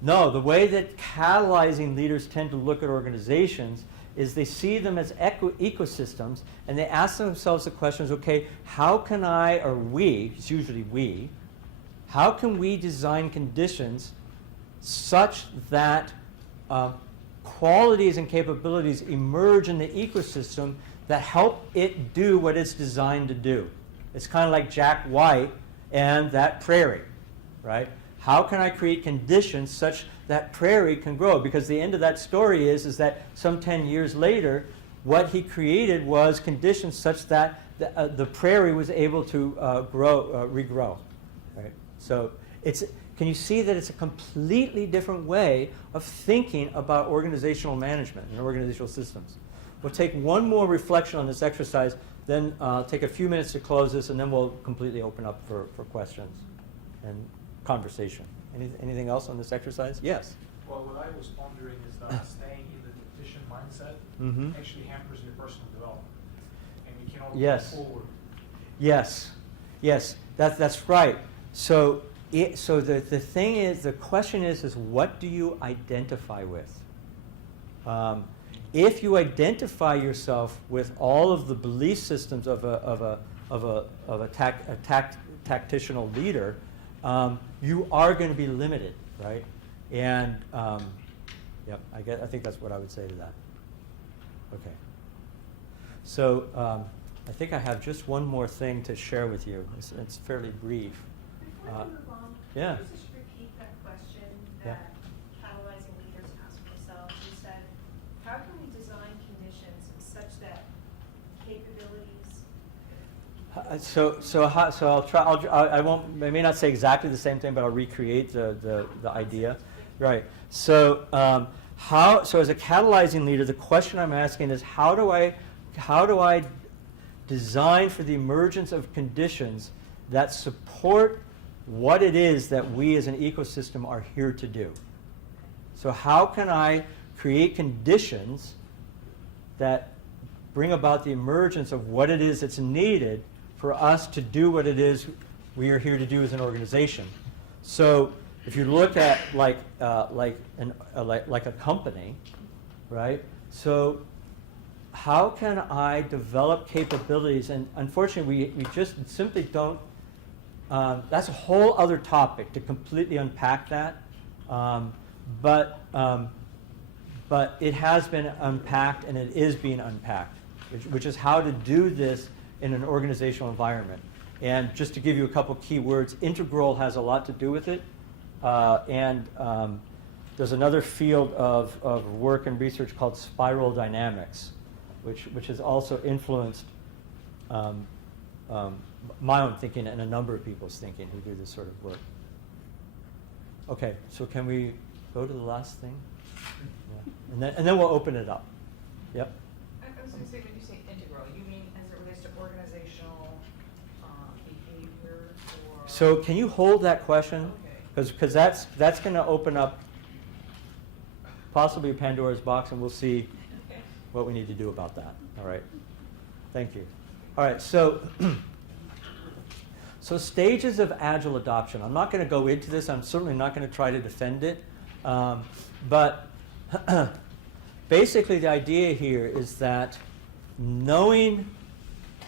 No, the way that catalyzing leaders tend to look at organizations is they see them as ecosystems, and they ask themselves the questions, okay, how can I, or we, it's usually we, how can we design conditions such that qualities and capabilities emerge in the ecosystem that help it do what it's designed to do? It's kind of like Jack White and that prairie, right? How can I create conditions such that prairie can grow? Because the end of that story is that some 10 years later, what he created was conditions such that the prairie was able to regrow. Right? So can you see that it's a completely different way of thinking about organizational management and organizational systems? We'll take one more reflection on this exercise, then take a few minutes to close this, and then we'll completely open up for questions and conversation. Anything else on this exercise? Yes? Well, what I was pondering is that staying in the competition mindset actually hampers your personal development. And you can only Yes. move forward. Yes, yes, that's right. So, the thing is, the question is what do you identify with? If you identify yourself with all of the belief systems of a tactitional leader, you are going to be limited, right? And yep, I think that's what I would say to that. Okay. So I think I have just one more thing to share with you. It's fairly brief. Before we move on, yeah. can you just repeat that question Yeah. that catalyzing leaders ask themselves? You said, how can we design conditions such that capabilities? So I'll try. I won't. I may not say exactly the same thing, but I'll recreate the idea. Right. So So as a catalyzing leader, the question I'm asking is how do I design for the emergence of conditions that support what it is that we as an ecosystem are here to do? So how can I create conditions that bring about the emergence of what it is that's needed for us to do what it is we are here to do as an organization? So if you look at like a company, right? So how can I develop capabilities? And unfortunately, we just simply don't. That's a whole other topic to completely unpack that. But it has been unpacked, and it is being unpacked, which is how to do this in an organizational environment. And just to give you a couple key words, integral has a lot to do with it. And there's another field of work and research called spiral dynamics, which has also influenced my own thinking and a number of people's thinking who do this sort of work. Okay, so can we go to the last thing? Yeah. And then we'll open it up. Yep. I was going to say, when you say integral, you mean as it relates to organizational behavior or? So can you hold that question? Because that's going to open up possibly Pandora's box, and we'll see what we need to do about that. All right. Thank you. All right. So so stages of Agile adoption. I'm not going to go into this. I'm certainly not going to try to defend it. But basically the idea here is that knowing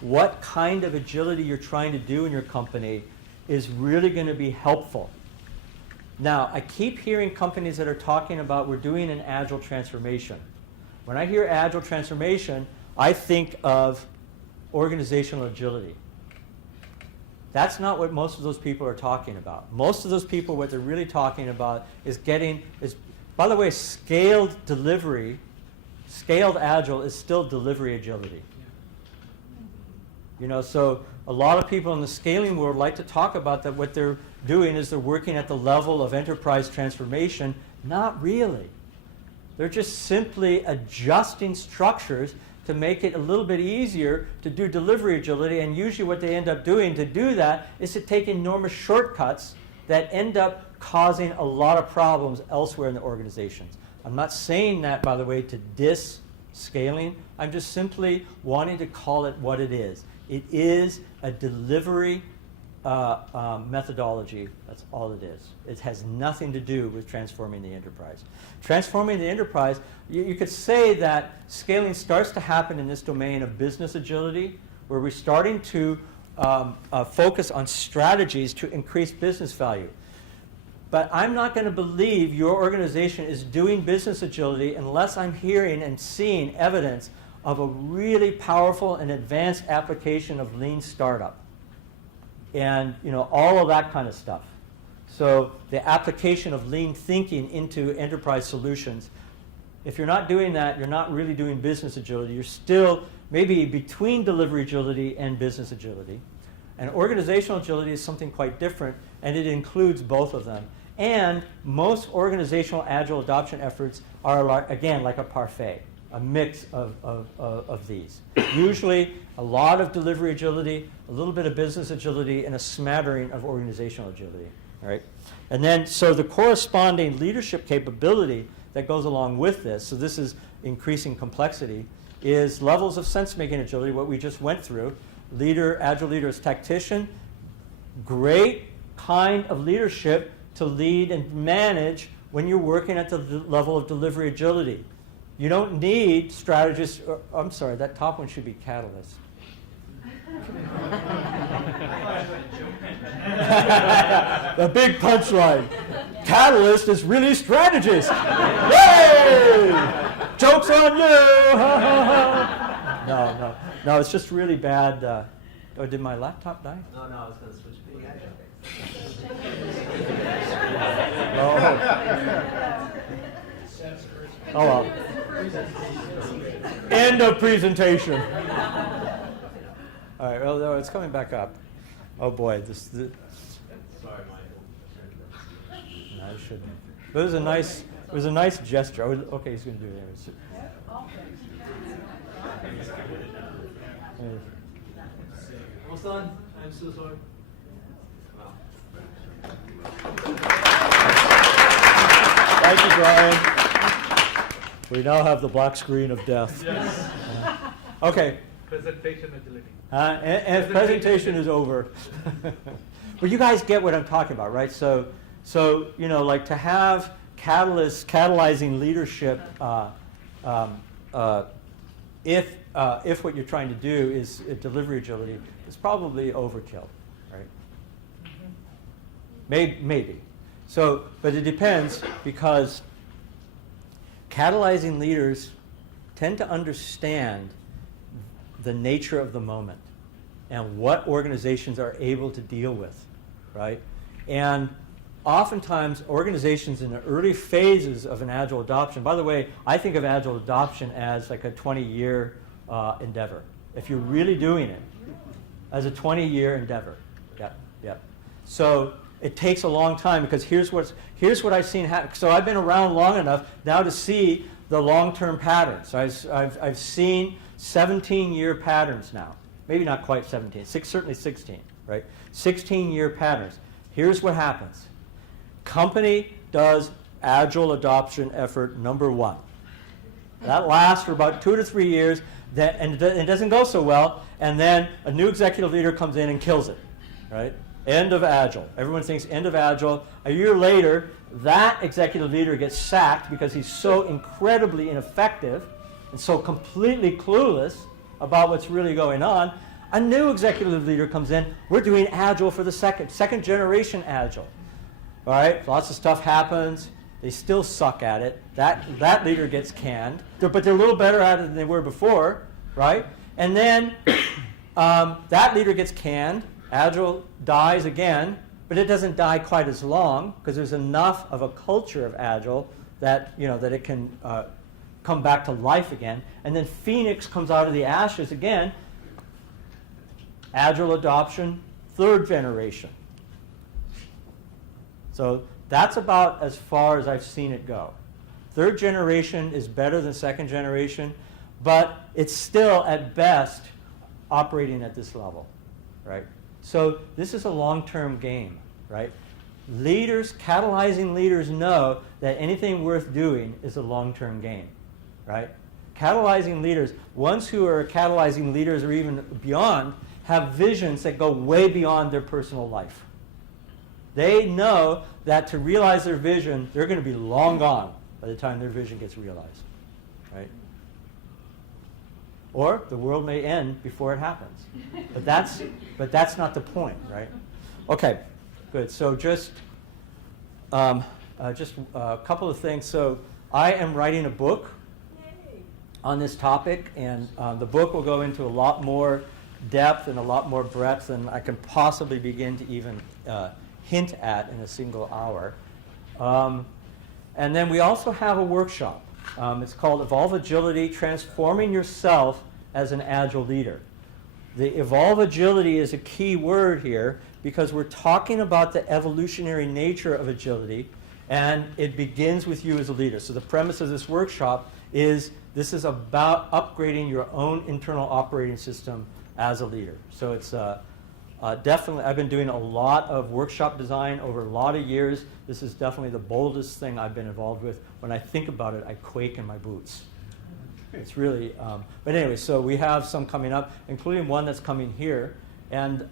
what kind of agility you're trying to do in your company is really going to be helpful. Now, I keep hearing companies that are talking about we're doing an Agile transformation. When I hear Agile transformation, I think of organizational agility. That's not what most of those people are talking about. Most of those people, what they're really talking about is by the way, scaled delivery, scaled Agile is still delivery agility. You know, so a lot of people in the scaling world like to talk about that what they're doing is they're working at the level of enterprise transformation. Not really. They're just simply adjusting structures to make it a little bit easier to do delivery agility, and usually what they end up doing to do that is to take enormous shortcuts that end up causing a lot of problems elsewhere in the organizations. I'm not saying that, by the way, to diss scaling. I'm just simply wanting to call it what it is. It is a delivery methodology. That's all it is. It has nothing to do with transforming the enterprise. Transforming the enterprise, you could say that scaling starts to happen in this domain of business agility, where we're starting to focus on strategies to increase business value. But I'm not going to believe your organization is doing business agility unless I'm hearing and seeing evidence of a really powerful and advanced application of lean startup. And all of that kind of stuff. So the application of lean thinking into enterprise solutions. If you're not doing that, you're not really doing business agility. You're still maybe between delivery agility and business agility. And organizational agility is something quite different, and it includes both of them. And most organizational agile adoption efforts are, again, like a parfait, a mix of these. Usually a lot of delivery agility, a little bit of business agility, and a smattering of organizational agility. Right? And then, so the corresponding leadership capability that goes along with this, so this is increasing complexity, is levels of sense-making agility, what we just went through. Agile leader is tactician, great kind of leadership to lead and manage when you're working at the level of delivery agility. You don't need strategists, I'm sorry, that top one should be catalyst. The big punchline. Catalyst is really strategist. Yay! Joke's on you! No, it's just really bad. Oh, did my laptop die? No, I was going to switch pages. Oh well. End of presentation. All right, well, no, it's coming back up. Oh boy, Sorry, Michael. No, I shouldn't. But it was a nice gesture. Okay, he's going to do it anyways. Almost done. I'm so sorry. Thank you, Brian. We now have the black screen of death. Yes. Okay. Presentation agility. And presentation is over. But you guys get what I'm talking about, right? So you know, like to have catalyzing leadership, if what you're trying to do is delivery agility, is probably overkill, right? Maybe. So, but it depends, because catalyzing leaders tend to understand the nature of the moment and what organizations are able to deal with, right? And oftentimes organizations in the early phases of an agile adoption, by the way, I think of agile adoption as like a 20-year endeavor. If you're really doing it, as a 20-year endeavor. Yep. So it takes a long time, because here's what I've seen happen. So I've been around long enough now to see the long-term patterns. I've seen 17-year patterns now. Maybe not quite 17, certainly 16, right? 16-year patterns. Here's what happens. Company does agile adoption effort number 1. That lasts for about 2 to 3 years, and it doesn't go so well, and then a new executive leader comes in and kills it, right? End of agile. Everyone thinks end of agile. A year later, that executive leader gets sacked because he's so incredibly ineffective and so completely clueless about what's really going on. A new executive leader comes in. We're doing agile for the second generation agile. All right, lots of stuff happens. They still suck at it. That leader gets canned, but they're a little better at it than they were before, right? And then that leader gets canned. Agile dies again, but it doesn't die quite as long, because there's enough of a culture of Agile that that it can come back to life again. And then Phoenix comes out of the ashes again. Agile adoption, 3rd generation. So that's about as far as I've seen it go. 3rd generation is better than 2nd generation, but it's still at best operating at this level, right? So this is a long-term game, right? Catalyzing leaders know that anything worth doing is a long-term game, right? Catalyzing leaders, ones who are catalyzing leaders or even beyond, have visions that go way beyond their personal life. They know that to realize their vision, they're going to be long gone by the time their vision gets realized, right? Or the world may end before it happens. But that's not the point, right? Okay, good. So just a couple of things. So I am writing a book on this topic, and the book will go into a lot more depth and a lot more breadth than I can possibly begin to even hint at in a single hour. And then we also have a workshop. It's called Evolve Agility, Transforming Yourself as an Agile Leader. The evolve agility is a key word here because we're talking about the evolutionary nature of agility, and it begins with you as a leader. So the premise of this workshop is this is about upgrading your own internal operating system as a leader. So it's definitely, I've been doing a lot of workshop design over a lot of years. This is definitely the boldest thing I've been involved with. When I think about it, I quake in my boots. It's really, but anyway, so we have some coming up, including one that's coming here. And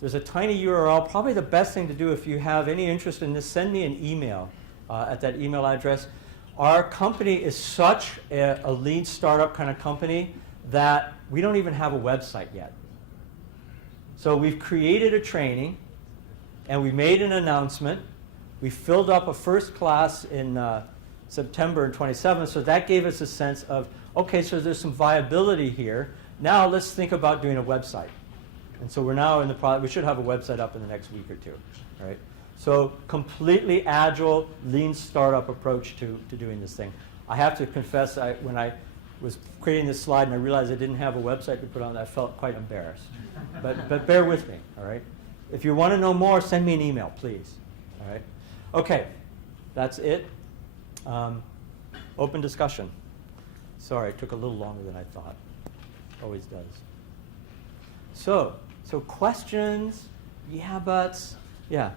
there's a tiny URL. Probably the best thing to do if you have any interest in this, send me an email at that email address. Our company is such a lean startup kind of company that we don't even have a website yet. So we've created a training, and we made an announcement. We filled up a first class in September 27th, so that gave us a sense of, okay, so there's some viability here. Now let's think about doing a website. And so we're now in the process. We should have a website up in the next week or two, right? So completely agile, lean startup approach to doing this thing. I have to confess, when I was creating this slide and I realized I didn't have a website to put on, I felt quite embarrassed. But bear with me, all right? If you want to know more, send me an email, please. All right? Okay, that's it. Open discussion. Sorry, it took a little longer than I thought. Always does. So questions? Yeah, buts? Yeah.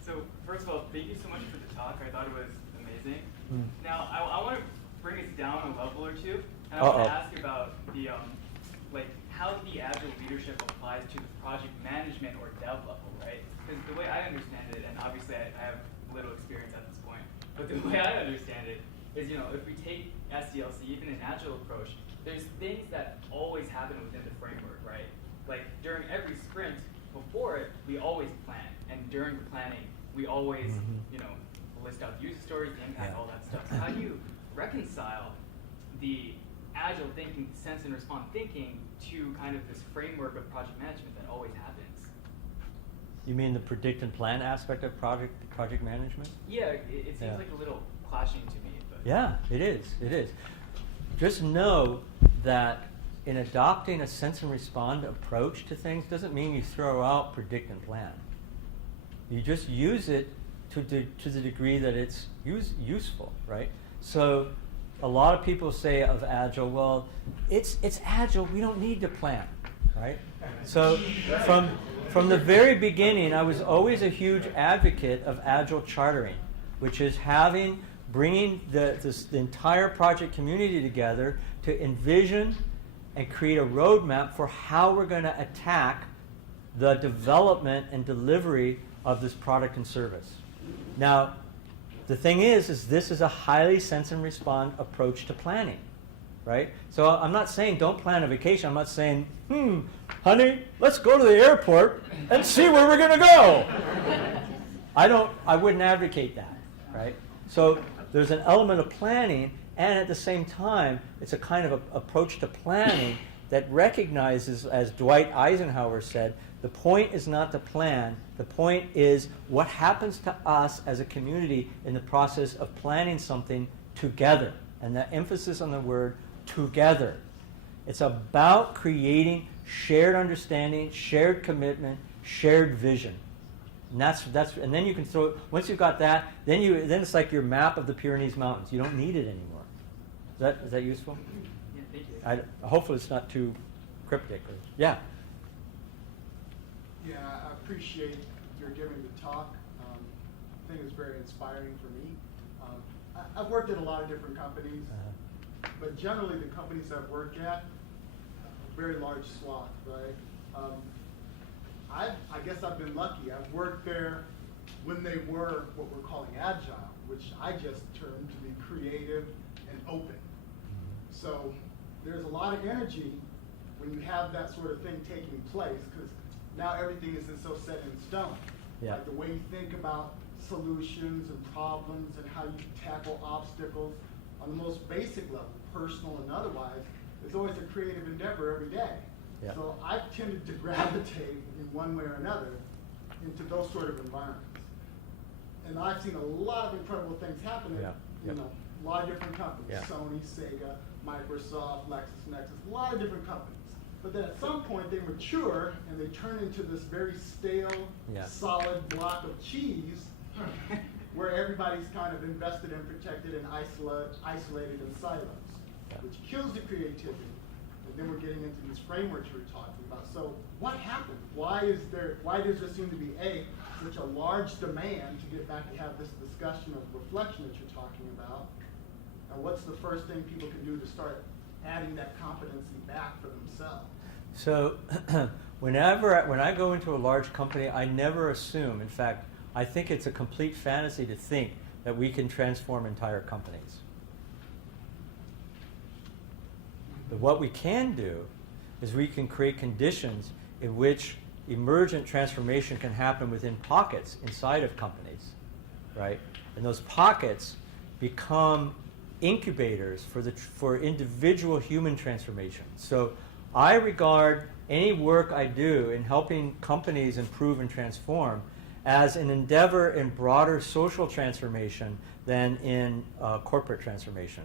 So first of all, thank you so much for the talk. I thought it was amazing. Mm. Now, I want to bring us down a level or two, and I want to ask about the like how the agile leadership applies to the project management or dev level, right? Because the way I understand it, and obviously I have little experience at this point, but the way I understand it is, if we take SDLC, even an agile approach, there's things that always happen within the framework, right? Like during every sprint, before it, we always plan, and during the planning, we always, list out user stories, the impact, all that stuff. So how do you reconcile the agile thinking, sense and respond thinking to kind of this framework of project management that always happens? You mean the predict and plan aspect of project management? Yeah, it seems like a little clashing to me. But. Yeah, it is. It is. Just know that in adopting a sense and respond approach to things doesn't mean you throw out predict and plan. You just use it to the degree that it's useful, right? So a lot of people say of Agile, well, it's Agile, we don't need to plan, right? So from the very beginning, I was always a huge advocate of Agile chartering, which is bringing the entire project community together to envision and create a roadmap for how we're going to attack the development and delivery of this product and service. Now, the thing is this is a highly sense and respond approach to planning, right? So I'm not saying don't plan a vacation. I'm not saying, honey, let's go to the airport and see where we're going to go. I wouldn't advocate that, right? So there's an element of planning, and at the same time, it's a kind of approach to planning that recognizes, as Dwight Eisenhower said, the point is not to plan. The point is what happens to us as a community in the process of planning something together. And the emphasis on the word together. It's about creating shared understanding, shared commitment, shared vision. And and then you can throw it, once you've got that, then it's like your map of the Pyrenees Mountains. You don't need it anymore. Is that useful? Yeah, thank you. Hopefully it's not too cryptic. Yeah. Yeah, I appreciate your giving the talk. I think it's very inspiring for me. I've worked at a lot of different companies, but generally the companies I've worked at, a very large swath, right? I guess I've been lucky. I've worked there when they were what we're calling agile, which I just termed to be creative and open. So there's a lot of energy when you have that sort of thing taking place, because now everything isn't so set in stone. Yeah. Like the way you think about solutions and problems and how you tackle obstacles on the most basic level, personal and otherwise, it's always a creative endeavor every day. Yeah. So I've tended to gravitate in one way or another into those sort of environments. And I've seen a lot of incredible things happen at, a lot of different companies, Sony, Sega, Microsoft, LexisNexis, a lot of different companies. But then at some point they mature and they turn into this very stale, Yeah. solid block of cheese where everybody's kind of invested and protected and isolated in silos, Yeah. which kills the creativity. And then we're getting into these frameworks we're talking about. So what happened? Why does there seem to be such a large demand to get back to have this discussion of reflection that you're talking about? And what's the first thing people can do to start adding that competency back for themselves? So when I go into a large company, I never assume, in fact, I think it's a complete fantasy to think that we can transform entire companies. But what we can do is we can create conditions in which emergent transformation can happen within pockets inside of companies, right? And those pockets become incubators for individual human transformation. So I regard any work I do in helping companies improve and transform as an endeavor in broader social transformation than in corporate transformation.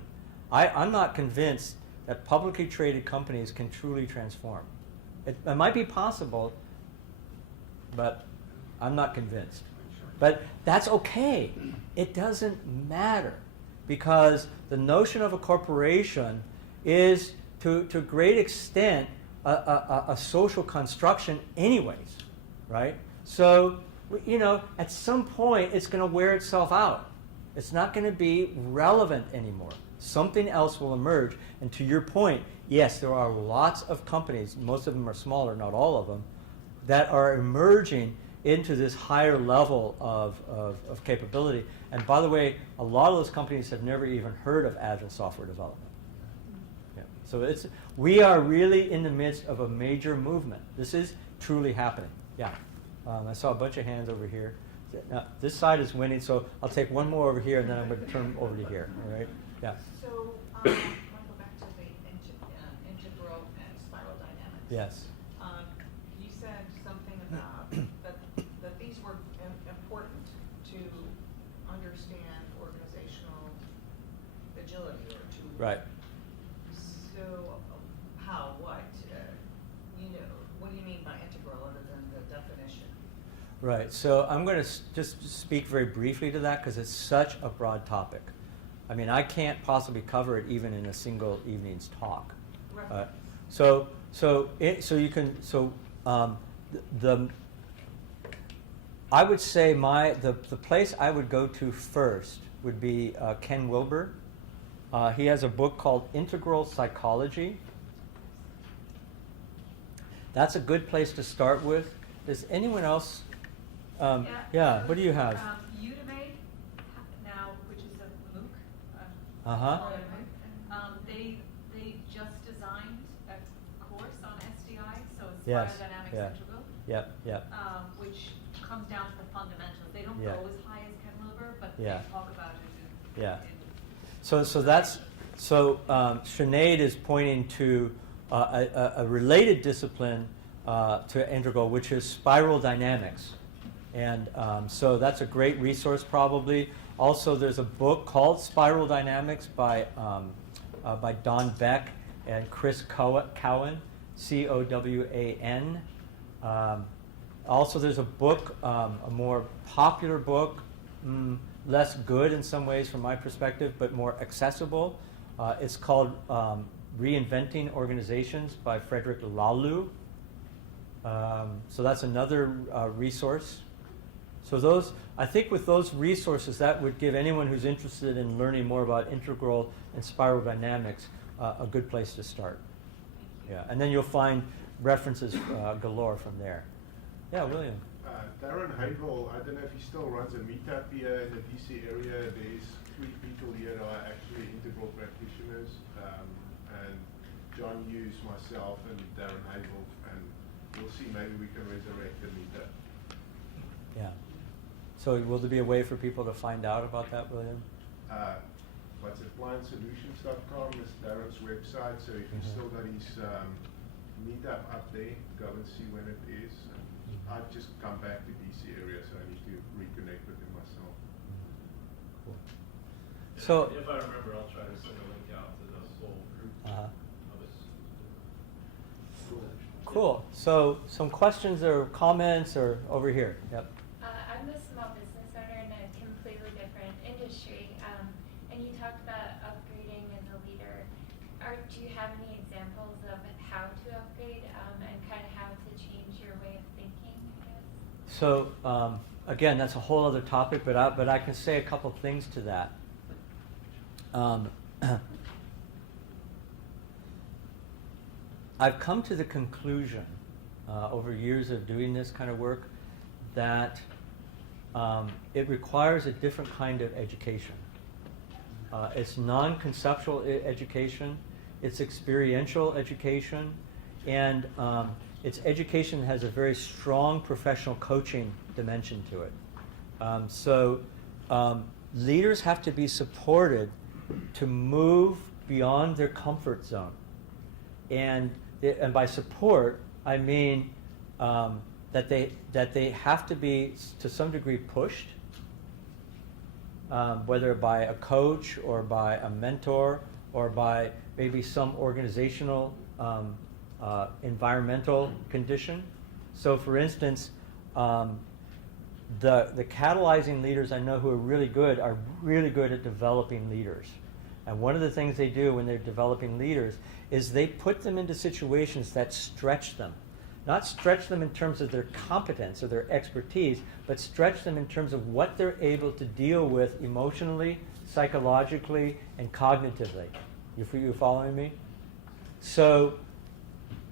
I'm not convinced that publicly traded companies can truly transform. It might be possible, but I'm not convinced. But that's okay. It doesn't matter, because the notion of a corporation is, to a great extent, a social construction anyways, right? So, at some point, it's going to wear itself out. It's not going to be relevant anymore. Something else will emerge. And to your point, yes, there are lots of companies, most of them are smaller, not all of them, that are emerging into this higher level of capability. And by the way, a lot of those companies have never even heard of agile software development. Yeah. So we are really in the midst of a major movement. This is truly happening. Yeah. I saw a bunch of hands over here. Now, this side is winning, so I'll take one more over here, and then I'm going to turn over to here. All right? Yeah. So, I want to go back to the integral and spiral dynamics. Yes. You said something about that these were important to understand organizational agility, or to. Right. So, how? What? What do you mean by integral, other than the definition? Right. So I'm going to just speak very briefly to that, because it's such a broad topic. I mean, I can't possibly cover it even in a single evening's talk. Right. I would say the place I would go to first would be Ken Wilber. He has a book called Integral Psychology. That's a good place to start with. Does anyone else? Yeah. What do you have? Udemy now, which is a MOOC. They just designed a course on SDI, so it's Yes. Biodynamics Yeah. Integral. Yep. Which comes down to the fundamentals. They don't Yeah. go as high as Ken Wilber, but Yeah. they talk about it in. Yeah. So Sinead is pointing to a related discipline to integral, which is spiral dynamics. And so that's a great resource, probably. Also, there's a book called Spiral Dynamics by Don Beck and Chris Cowan, Cowan. Also, there's a book, a more popular book, less good in some ways from my perspective, but more accessible. It's called Reinventing Organizations by Frederick Laloux. So that's another resource. So I think with those resources, that would give anyone who's interested in learning more about integral and spiral dynamics a good place to start. Yeah, and then you'll find references galore from there. Yeah, William. Darren Heigl, I don't know if he still runs a meetup here in the DC area. There's 3 people here that are actually integral practitioners, and John Hughes, myself, and Darren Heigl, and we'll see, maybe we can resurrect the meetup. Yeah. So will there be a way for people to find out about that, William? What's it, appliancesolutions.com is Darren's website, so if you still got his meetup up there, go and see when it is. I've just come back to DC area, so I need to reconnect with him myself. Cool. So if I remember, I'll try to send a link out to the whole group of us. Cool. Cool. So some questions or comments or over here? Yep. I'm a small business owner in a completely different industry, and you talked about upgrading as a leader. Do you have any examples of how to upgrade and kind of how to change your way of thinking, I guess? So again, that's a whole other topic, but I can say a couple things to that. I've come to the conclusion over years of doing this kind of work that it requires a different kind of education. It's non-conceptual education, it's experiential education, and it's education that has a very strong professional coaching dimension to it. Leaders have to be supported to move beyond their comfort zone. And by support, I mean that they have to be, to some degree, pushed, whether by a coach or by a mentor or by maybe some organizational environmental condition. So, for instance, the catalyzing leaders I know who are really good at developing leaders. And one of the things they do when they're developing leaders is they put them into situations that stretch them. Not stretch them in terms of their competence or their expertise, but stretch them in terms of what they're able to deal with emotionally, psychologically, and cognitively. You following me? So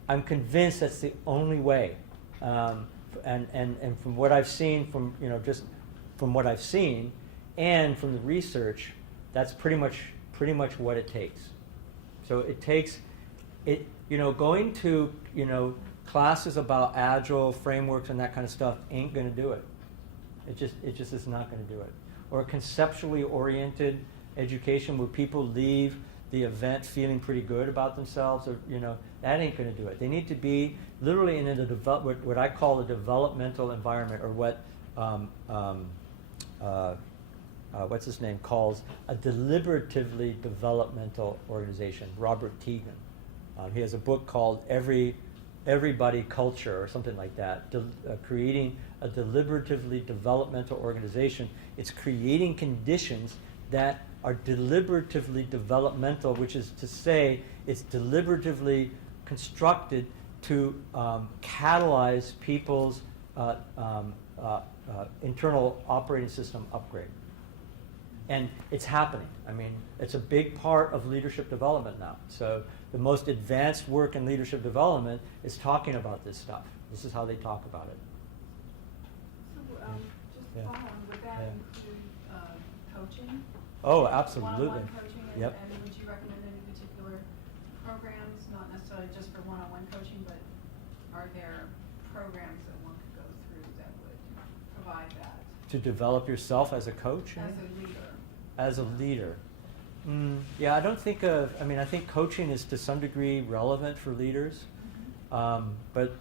I'm convinced that's the only way. And from what I've seen, just from what I've seen, and from the research, that's pretty much what it takes. So it takes it. Going to classes about agile frameworks and that kind of stuff ain't going to do it. It just is not going to do it. Or conceptually oriented education where people leave the event feeling pretty good about themselves, or that ain't going to do it. They need to be literally in what I call a developmental environment, or what what's his name calls a deliberatively developmental organization. Robert Teagan. He has a book called Everybody Culture or something like that. Creating a deliberatively developmental organization. It's creating conditions that are deliberatively developmental, which is to say it's deliberatively constructed to catalyze people's internal operating system upgrade. And it's happening. I mean, it's a big part of leadership development now. So the most advanced work in leadership development is talking about this stuff. This is how they talk about it. So just follow on, would that include coaching? Oh, absolutely. One-on-one coaching, Yep. And would you recommend any particular programs, not necessarily just for one-on-one coaching, but are there programs that one could go through that would provide that? To develop yourself as a coach? As a leader. As a leader. Yeah, I don't think I think coaching is to some degree relevant for leaders, but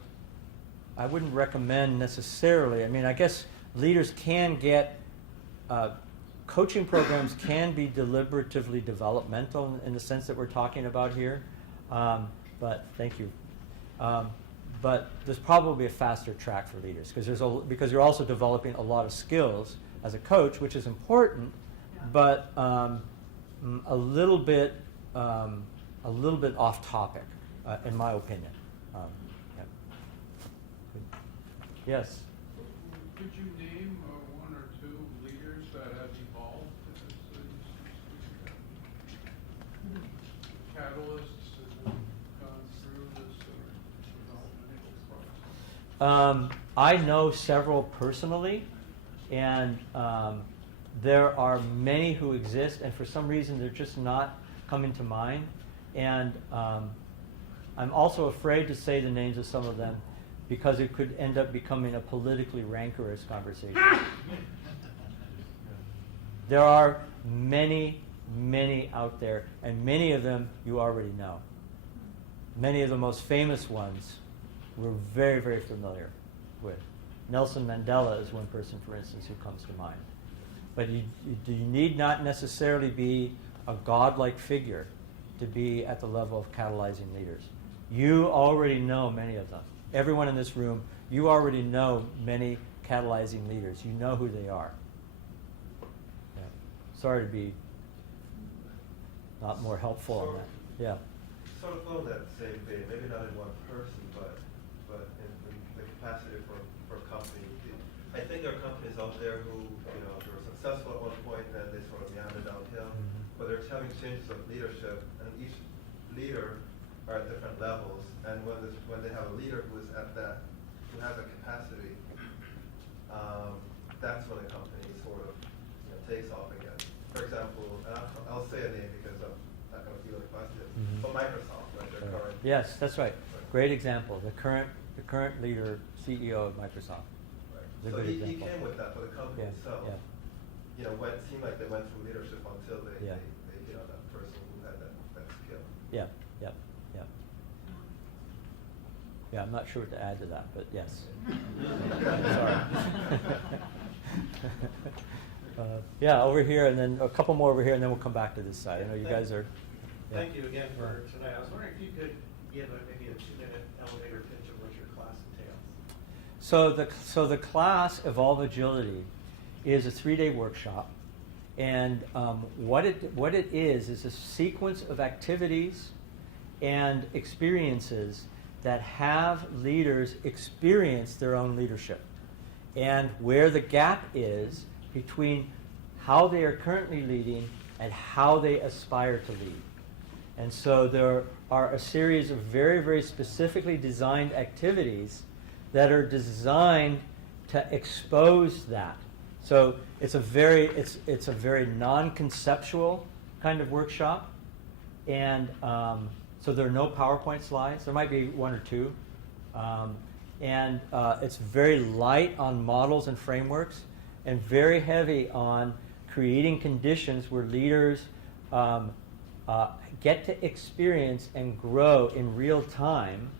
I wouldn't recommend necessarily. I mean, I guess leaders can get, coaching programs can be deliberatively developmental in the sense that we're talking about here, but thank you. But there's probably a faster track for leaders because you're also developing a lot of skills as a coach, which is important, but a little bit off topic, in my opinion. Yeah. Yes. Could you name one or two leaders that have evolved catalysts that have gone through this developmental process? I know several personally, and there are many who exist, and for some reason they're just not coming to mind. And I'm also afraid to say the names of some of them because it could end up becoming a politically rancorous conversation. There are many, many out there, and many of them you already know. Many of the most famous ones we're very, very familiar with. Nelson Mandela is one person, for instance, who comes to mind. But you need not necessarily be a godlike figure to be at the level of catalyzing leaders. You already know many of them. Everyone in this room, you already know many catalyzing leaders. You know who they are. Yeah. Sorry to be not more helpful on that. Yeah. Sort of along that same vein, maybe not in one person, but in the capacity for a company. I think there are companies out there who, they were successful at one point, and then they sort of meander downhill. But they're having changes of leadership, and each leader are at different levels. And when they have a leader who has a capacity, that's when the company sort of takes off again. For example, and I'll say a name because I'm not going to field the question, but Microsoft, right? Their current. Yes, that's right. Great example. The current leader, CEO of Microsoft. Right. So he came with that for the company itself. Yeah. It seemed like they went through leadership until they Yeah. hit on that person who had that skill. Yeah, yeah, yeah. Yeah, I'm not sure what to add to that, but yes. Sorry. Yeah, over here, and then a couple more over here, and then we'll come back to this side. I know you guys are. Yeah. Thank you again for tonight. I was wondering if you could give maybe a 2-minute elevator pitch of what your class entails. So the class Evolve Agility is a 3-day workshop, and what it is a sequence of activities and experiences that have leaders experience their own leadership, and where the gap is between how they are currently leading and how they aspire to lead. And so there are a series of very, very specifically designed activities that are designed to expose that. So it's a very non-conceptual kind of workshop, and so there are no PowerPoint slides. There might be one or two, and it's very light on models and frameworks, and very heavy on creating conditions where leaders get to experience and grow in real time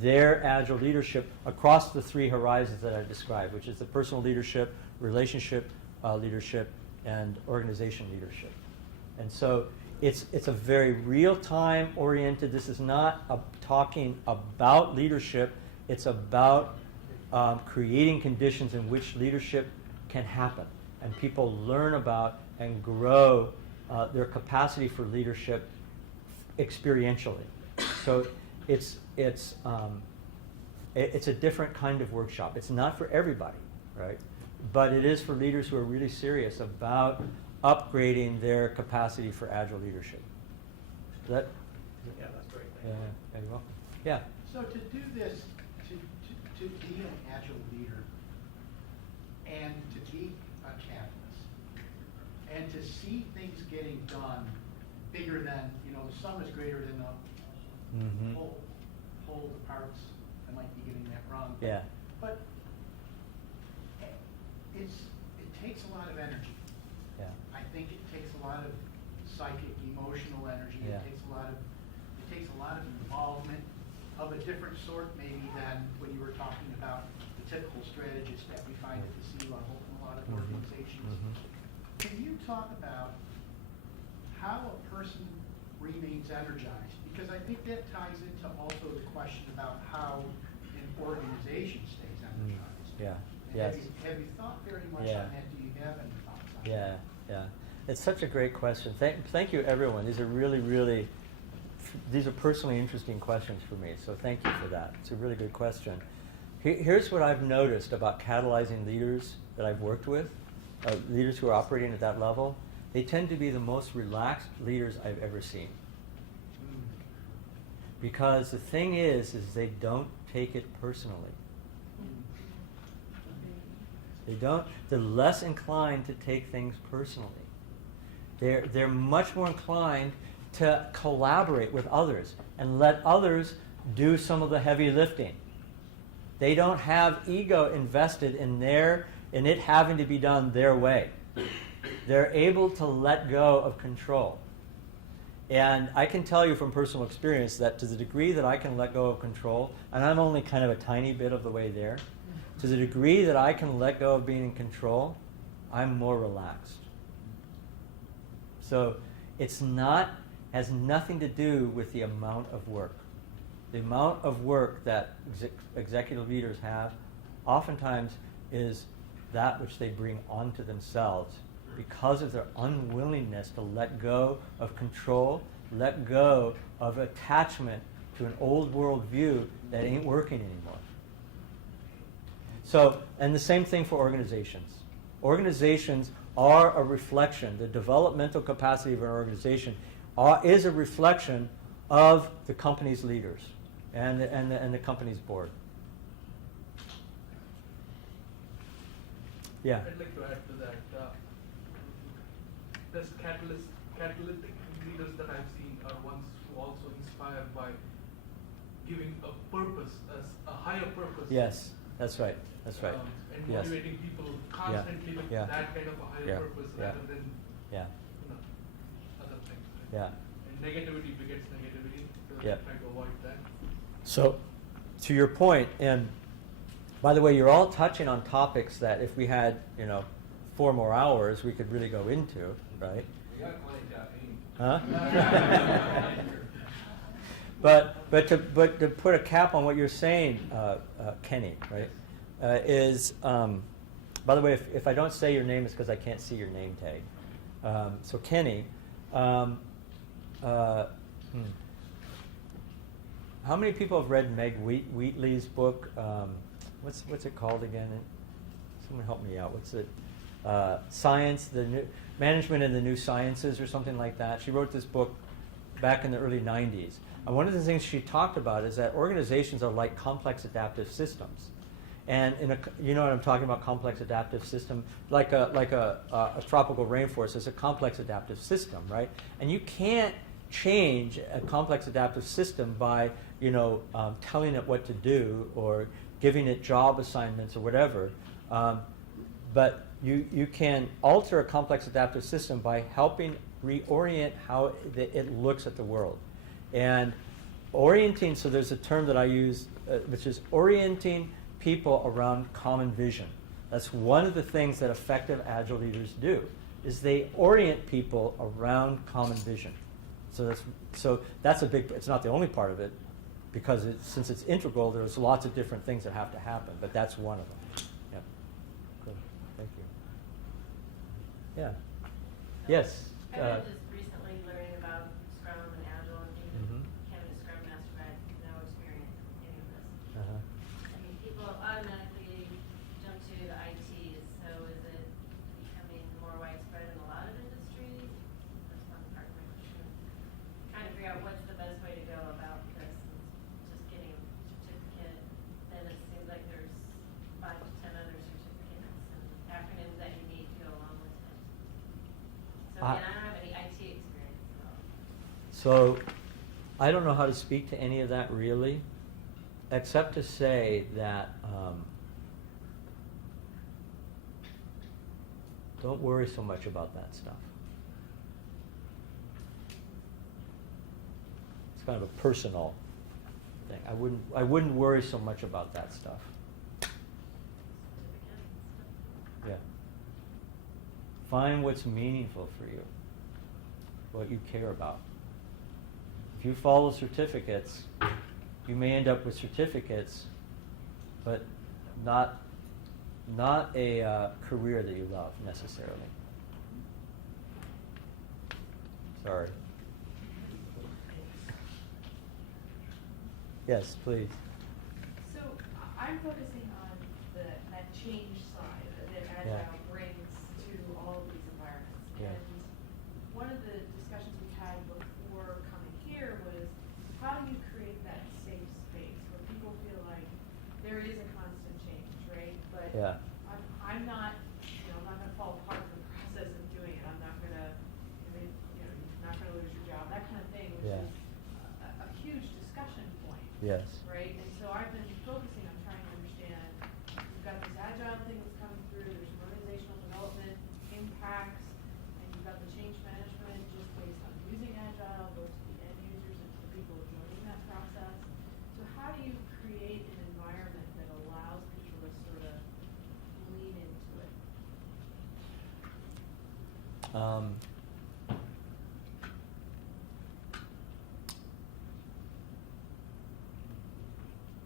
their agile leadership across the 3 horizons that I described, which is the personal leadership, relationship leadership, and organization leadership. And so it's a very real-time oriented. This is not talking about leadership. It's about creating conditions in which leadership can happen, and people learn about and grow their capacity for leadership experientially. So it's a different kind of workshop. It's not for everybody, right? But it is for leaders who are really serious about upgrading their capacity for agile leadership. Is that? Yeah, that's great. Yeah. There you go. Yeah. So to do this, to be an agile leader, and to be a catalyst, and to see things getting done bigger than, the sum is greater than the whole parts. I might be getting that wrong. Yeah. But it takes a lot of energy. Yeah. I think it takes a lot of psychic, emotional energy. Yeah. It takes a lot of involvement of a different sort maybe than when you were talking about the typical strategist that we find at the C-level in a lot of organizations. Can you talk about how a person remains energized? Because I think that ties into also the question about how an organization stays energized. Yeah. And Yes. Have you thought very much on that? Do you have any thoughts on that? Yeah, yeah. It's such a great question. Thank you, everyone. These are really, these are personally interesting questions for me, so thank you for that. It's a really good question. Here's what I've noticed about catalyzing leaders that I've worked with, leaders who are operating at that level. They tend to be the most relaxed leaders I've ever seen. Because the thing is they don't take it personally. They're less inclined to take things personally. They're much more inclined to collaborate with others and let others do some of the heavy lifting. They don't have ego invested in it having to be done their way. They're able to let go of control. And I can tell you from personal experience that to the degree that I can let go of control, and I'm only kind of a tiny bit of the way there, to the degree that I can let go of being in control, I'm more relaxed. So has nothing to do with the amount of work. the amount of work that executive leaders have oftentimes is that which they bring onto themselves because of their unwillingness to let go of control, let go of attachment to an old world view that ain't working anymore. So, and the same thing for organizations. Organizations are a reflection, the developmental capacity of an organization is a reflection of the company's leaders and the company's board. Yeah. I'd like to add to that. There's catalytic leaders that I've seen are ones who also inspired by giving a purpose, a higher purpose. Yes, that's right. That's right. And yes. motivating people constantly with Yeah. that kind of a higher purpose rather than other things. Right? Yeah. And negativity begets negativity, so Yeah. try to avoid that. So, to your point, and by the way, you're all touching on topics that if we had, 4 more hours, we could really go into, right? We got plenty of Huh? but to put a cap on what you're saying, Kenny, right? Is by the way, if I don't say your name, it's because I can't see your name tag. So Kenny, how many people have read Meg Wheatley's book? What's it called again? Someone help me out. What's it? Science, the new management in the new sciences, or something like that. She wrote this book back in the early '90s. And one of the things she talked about is that organizations are like complex adaptive systems. And you know what I'm talking about, complex adaptive system, like a tropical rainforest is a complex adaptive system, right? And you can't change a complex adaptive system by telling it what to do or giving it job assignments or whatever. But you can alter a complex adaptive system by helping reorient how it looks at the world. And orienting, so there's a term that I use, which is orienting people around common vision. That's one of the things that effective Agile leaders do, is they orient people around common vision. So that's a big, it's not the only part of it, because since it's integral, there's lots of different things that have to happen, but that's one of them. Yeah. Good. Thank you. Yeah. Yes. I've been just recently learning about Scrum and Agile and being kind of a Scrum master, but I have no experience in any of this. Uh-huh. I mean, people automatically jump to the IT, so is it becoming more widespread in a lot of industries? That's one part of my question. Trying to figure out what's the best way to go about this. Just getting a certificate, then it seems like there's 5 to 10 other certificates and acronyms that you need to go along with it. So again, I don't have any IT experience at all. So I don't know how to speak to any of that really, except to say that don't worry so much about that stuff. It's kind of a personal thing. I wouldn't worry so much about that stuff. Yeah. Find what's meaningful for you, what you care about. If you follow certificates, you may end up with certificates, but not a career that you love necessarily. Sorry. Yes, please. So I'm focusing on that change side that Agile brings to all of these environments. Yeah. And one of the discussions we had before coming here was how do you create that safe space where people feel like there is a constant change, right? But I'm not, I'm not going to fall apart in the process of doing it. I'm not going to, you're not going to lose your job, that kind of thing, which is a huge discussion point. Yes. Right? And so I've been focusing on trying to understand, you've got this Agile thing that's coming through, there's some organizational development impacts, and you've got the change management just based on using Agile, both to the end users and to the people joining that process. So how do you create an environment that allows people to sort of lean into it?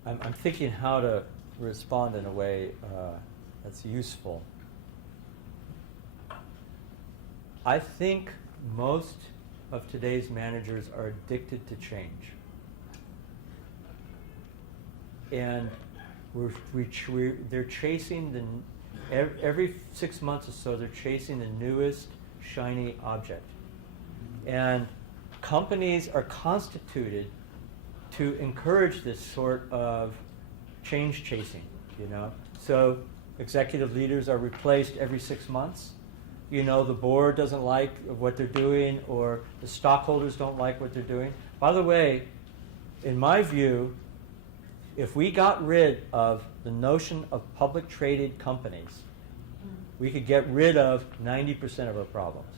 I'm thinking how to respond in a way that's useful. I think most of today's managers are addicted to change. And they're chasing every 6 months or so, they're chasing the newest shiny object. And companies are constituted to encourage this sort of change chasing, So executive leaders are replaced every 6 months. The board doesn't like what they're doing, or the stockholders don't like what they're doing. By the way, in my view, if we got rid of the notion of public traded companies, we could get rid of 90% of our problems.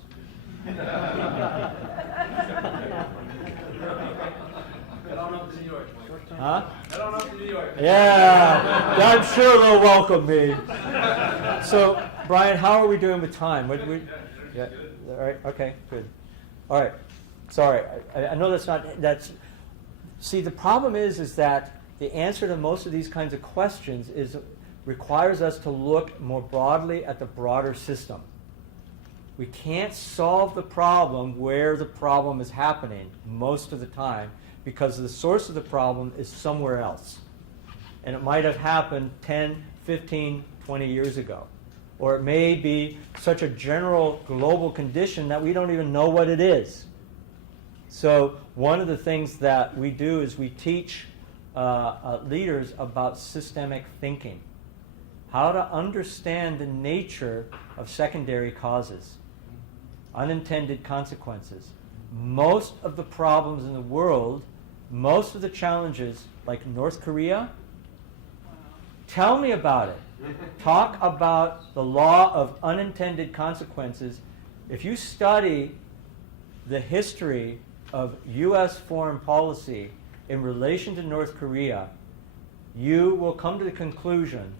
Head on up to New York, Mike. Huh? Head on up to New York. Yeah, I'm sure they'll welcome me. So, Brian, how are we doing with time? Yeah, all right, okay, good. All right, sorry, I know see, the problem is that the answer to most of these kinds of questions requires us to look more broadly at the broader system. We can't solve the problem where the problem is happening most of the time, because the source of the problem is somewhere else. And it might have happened 10, 15, 20 years ago. Or it may be such a general global condition that we don't even know what it is. So one of the things that we do is we teach leaders about systemic thinking. How to understand the nature of secondary causes, unintended consequences. Most of the problems in the world, most of the challenges, like North Korea, tell me about it. Talk about the law of unintended consequences. If you study the history of U.S. foreign policy in relation to North Korea, you will come to the conclusion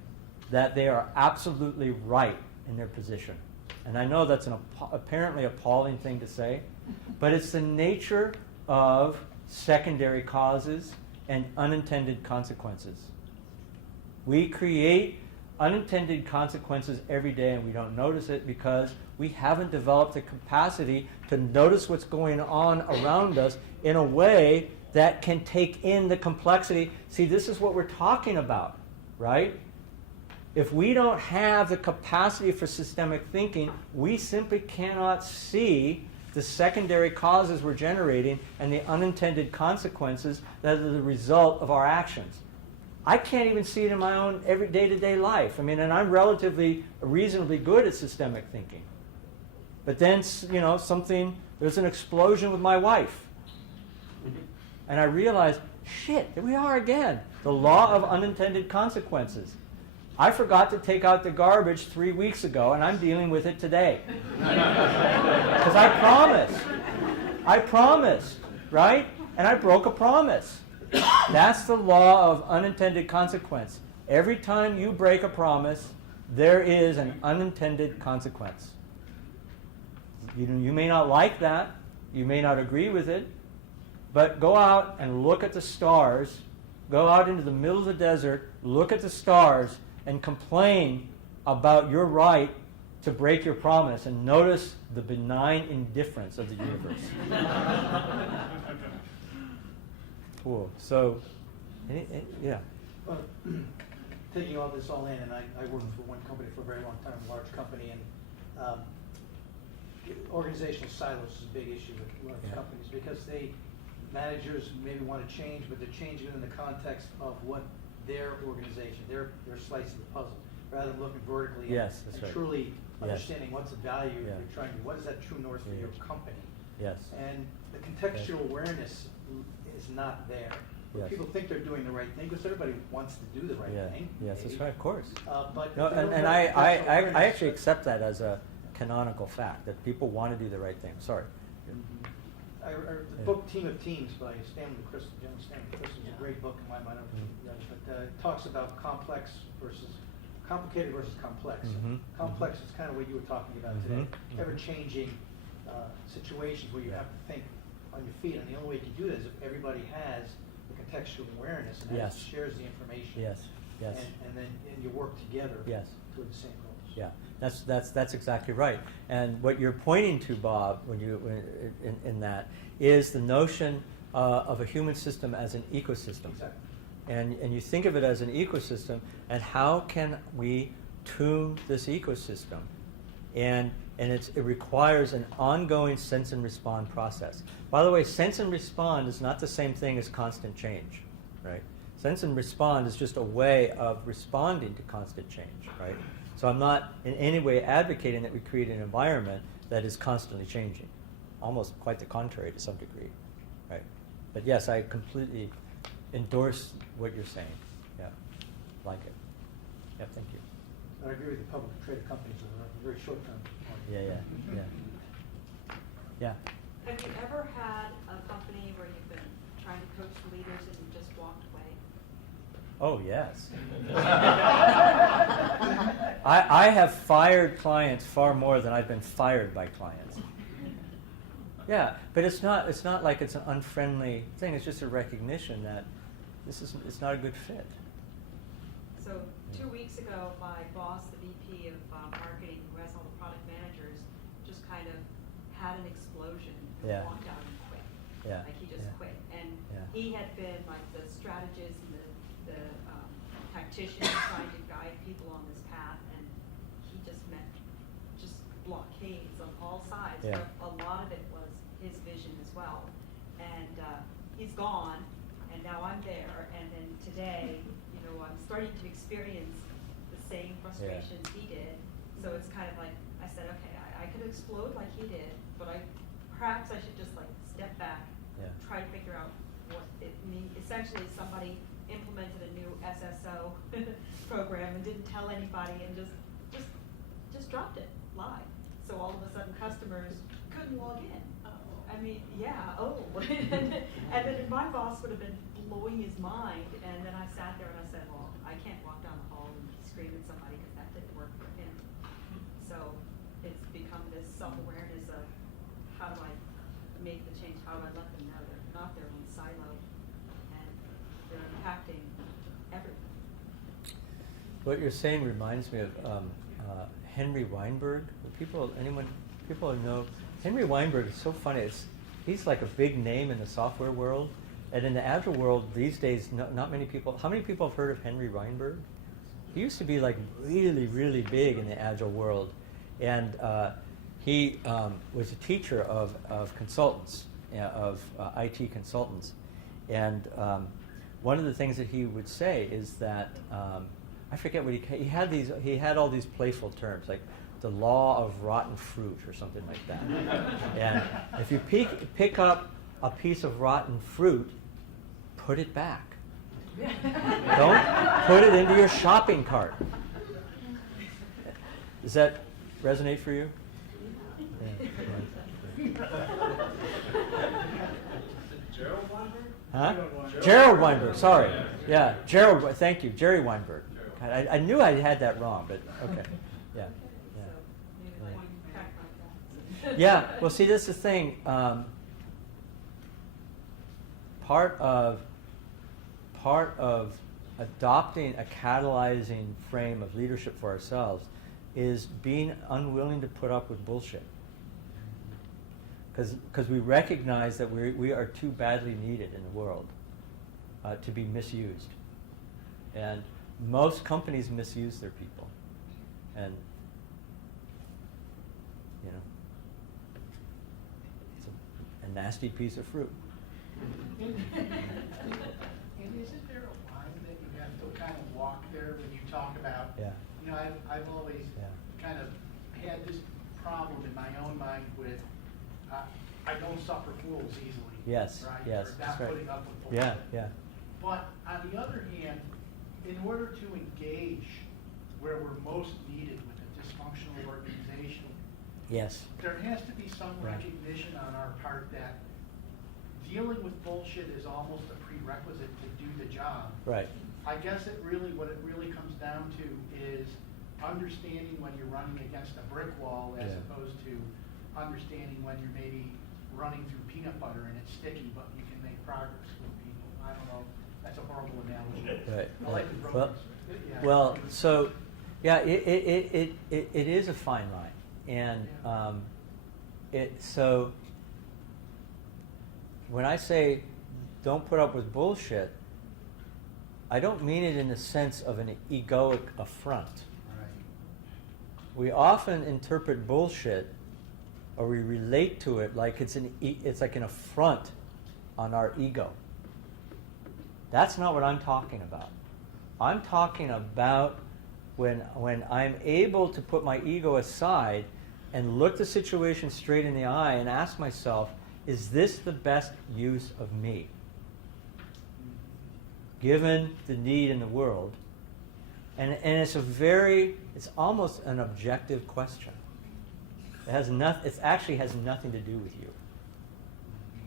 that they are absolutely right in their position. And I know that's an apparently appalling thing to say, but it's the nature of secondary causes and unintended consequences. We create unintended consequences every day, and we don't notice it because we haven't developed the capacity to notice what's going on around us in a way that can take in the complexity. See, this is what we're talking about, right? If we don't have the capacity for systemic thinking, we simply cannot see the secondary causes we're generating and the unintended consequences that are the result of our actions. I can't even see it in my own every day-to-day life. I mean, and I'm reasonably good at systemic thinking. But then, there's an explosion with my wife. And I realize, shit, here we are again. The law of unintended consequences. I forgot to take out the garbage 3 weeks ago, and I'm dealing with it today. Because I promised, right? And I broke a promise. That's the law of unintended consequence. Every time you break a promise, there is an unintended consequence. You may not like that. You may not agree with it. But go out and look at the stars. Go out into the middle of the desert, look at the stars, and complain about your right to break your promise, and notice the benign indifference of the universe. Cool. So, yeah. Taking all this all in, and I worked for one company for a very long time, a large company, and organizational silos is a big issue with large companies because managers maybe want to change, but they're changing in the context of what their organization, their slice of the puzzle, rather than looking vertically and right. truly understanding what's the value you're trying to, what is that true north for your company? Yes. And the contextual awareness is not there. Yes. People think they're doing the right thing because everybody wants to do the right thing. Yes, maybe. that's right, of course. But no, and I actually accept that as a canonical fact, that people want to do the right thing. Sorry. The book Team of Teams by Stanley Crystal, General Stanley Crystal, is a great book in my mind, but it talks about complicated versus complex. Complex is kind of what you were talking about today, ever-changing situations where you have to think on your feet, and the only way you can do that is if everybody has the contextual awareness, and that Yes. shares the information. Yes, yes. And then you work together. Yes. Toward the same goals. Yeah, that's exactly right. And what you're pointing to, Bob, in that, is the notion of a human system as an ecosystem. Exactly. And you think of it as an ecosystem, and how can we tune this ecosystem? And it requires an ongoing sense and respond process. By the way, sense and respond is not the same thing as constant change, right? Sense and respond is just a way of responding to constant change, right? So I'm not in any way advocating that we create an environment that is constantly changing. Almost quite the contrary to some degree, right? But yes, I completely endorse what you're saying. Yeah, like it. Yeah, thank you. I agree with the public traded companies are a very short term. Yeah. Yeah. Have you ever had a company where you've been trying to coach the leaders and you just walked away? Oh, yes. I have fired clients far more than I've been fired by clients. Yeah, but it's not like it's an unfriendly thing. It's just a recognition that it's not a good fit. So 2 weeks ago, my boss, the VP of marketing, who has all the product managers, just kind of had an explosion and Yeah. walked out and quit. Yeah. Like he just Yeah. quit. And Yeah. he had been like the strategist and the tactician trying to guide people on this path, and he just met just blockades on all sides. Yeah. But a lot of it was his vision as well. And he's gone, and now I'm there. And then today, I'm starting to experience the same frustrations he did. So it's kind of like, I said, okay, I could explode like he did, but perhaps I should just like step back, try to figure out what it means. Essentially, somebody implemented a new SSO program and didn't tell anybody and just dropped it live. So all of a sudden, customers couldn't log in. I mean, yeah, and then my boss would have been blowing his mind, and then I sat there and I said, well, I can't walk down the hall and scream at somebody because that didn't work for him. So it's become this self-awareness of how do I make the change, how do I let them know they're not their own silo, and they're impacting everything. What you're saying reminds me of Henry Weinberg. People know Henry Weinberg is so funny. He's like a big name in the software world, and in the Agile world these days, not many people. How many people have heard of Henry Weinberg? He used to be like really, really big in the Agile world, and he was a teacher of consultants, of IT consultants, and one of the things that he would say is that I forget what he had. He had all these playful terms like the law of rotten fruit or something like that. And if you pick up a piece of rotten fruit, put it back. Don't put it into your shopping cart. Does that resonate for you? Yeah. Gerald Weinberg? Huh? Gerald Weinberg, sorry. Yeah, Gerald, thank you, Jerry Weinberg. I knew I had that wrong, but okay. Yeah. Yeah, well, see, that's the thing. Part of adopting a catalyzing frame of leadership for ourselves is being unwilling to put up with bullshit. Because we recognize that we are too badly needed in the world to be misused. And most companies misuse their people. And, it's a nasty piece of fruit. And isn't there a line that you have to kind of walk there when you talk about, I've always kind of had this problem in my own mind with, I don't suffer fools easily. Yes, right? yes, Or that's not right. putting up with bullshit. Yeah. But on the other hand, in order to engage where we're most needed with a dysfunctional organization, Yes. there has to be some recognition on our part that dealing with bullshit is almost a prerequisite to do the job. Right. I guess what it really comes down to is understanding when you're running against a brick wall as opposed to understanding when you're maybe running through peanut butter and it's sticky, but you can make progress with people. I don't know. Right. I like the Well, brokers. Yeah. well, so yeah, it is a fine line, and so when I say don't put up with bullshit, I don't mean it in the sense of an egoic affront. We often interpret bullshit, or we relate to it like it's like an affront on our ego. That's not what I'm talking about. I'm talking about when I'm able to put my ego aside and look the situation straight in the eye and ask myself, is this the best use of me? Given the need in the world. And it's almost an objective question. It actually has nothing to do with you.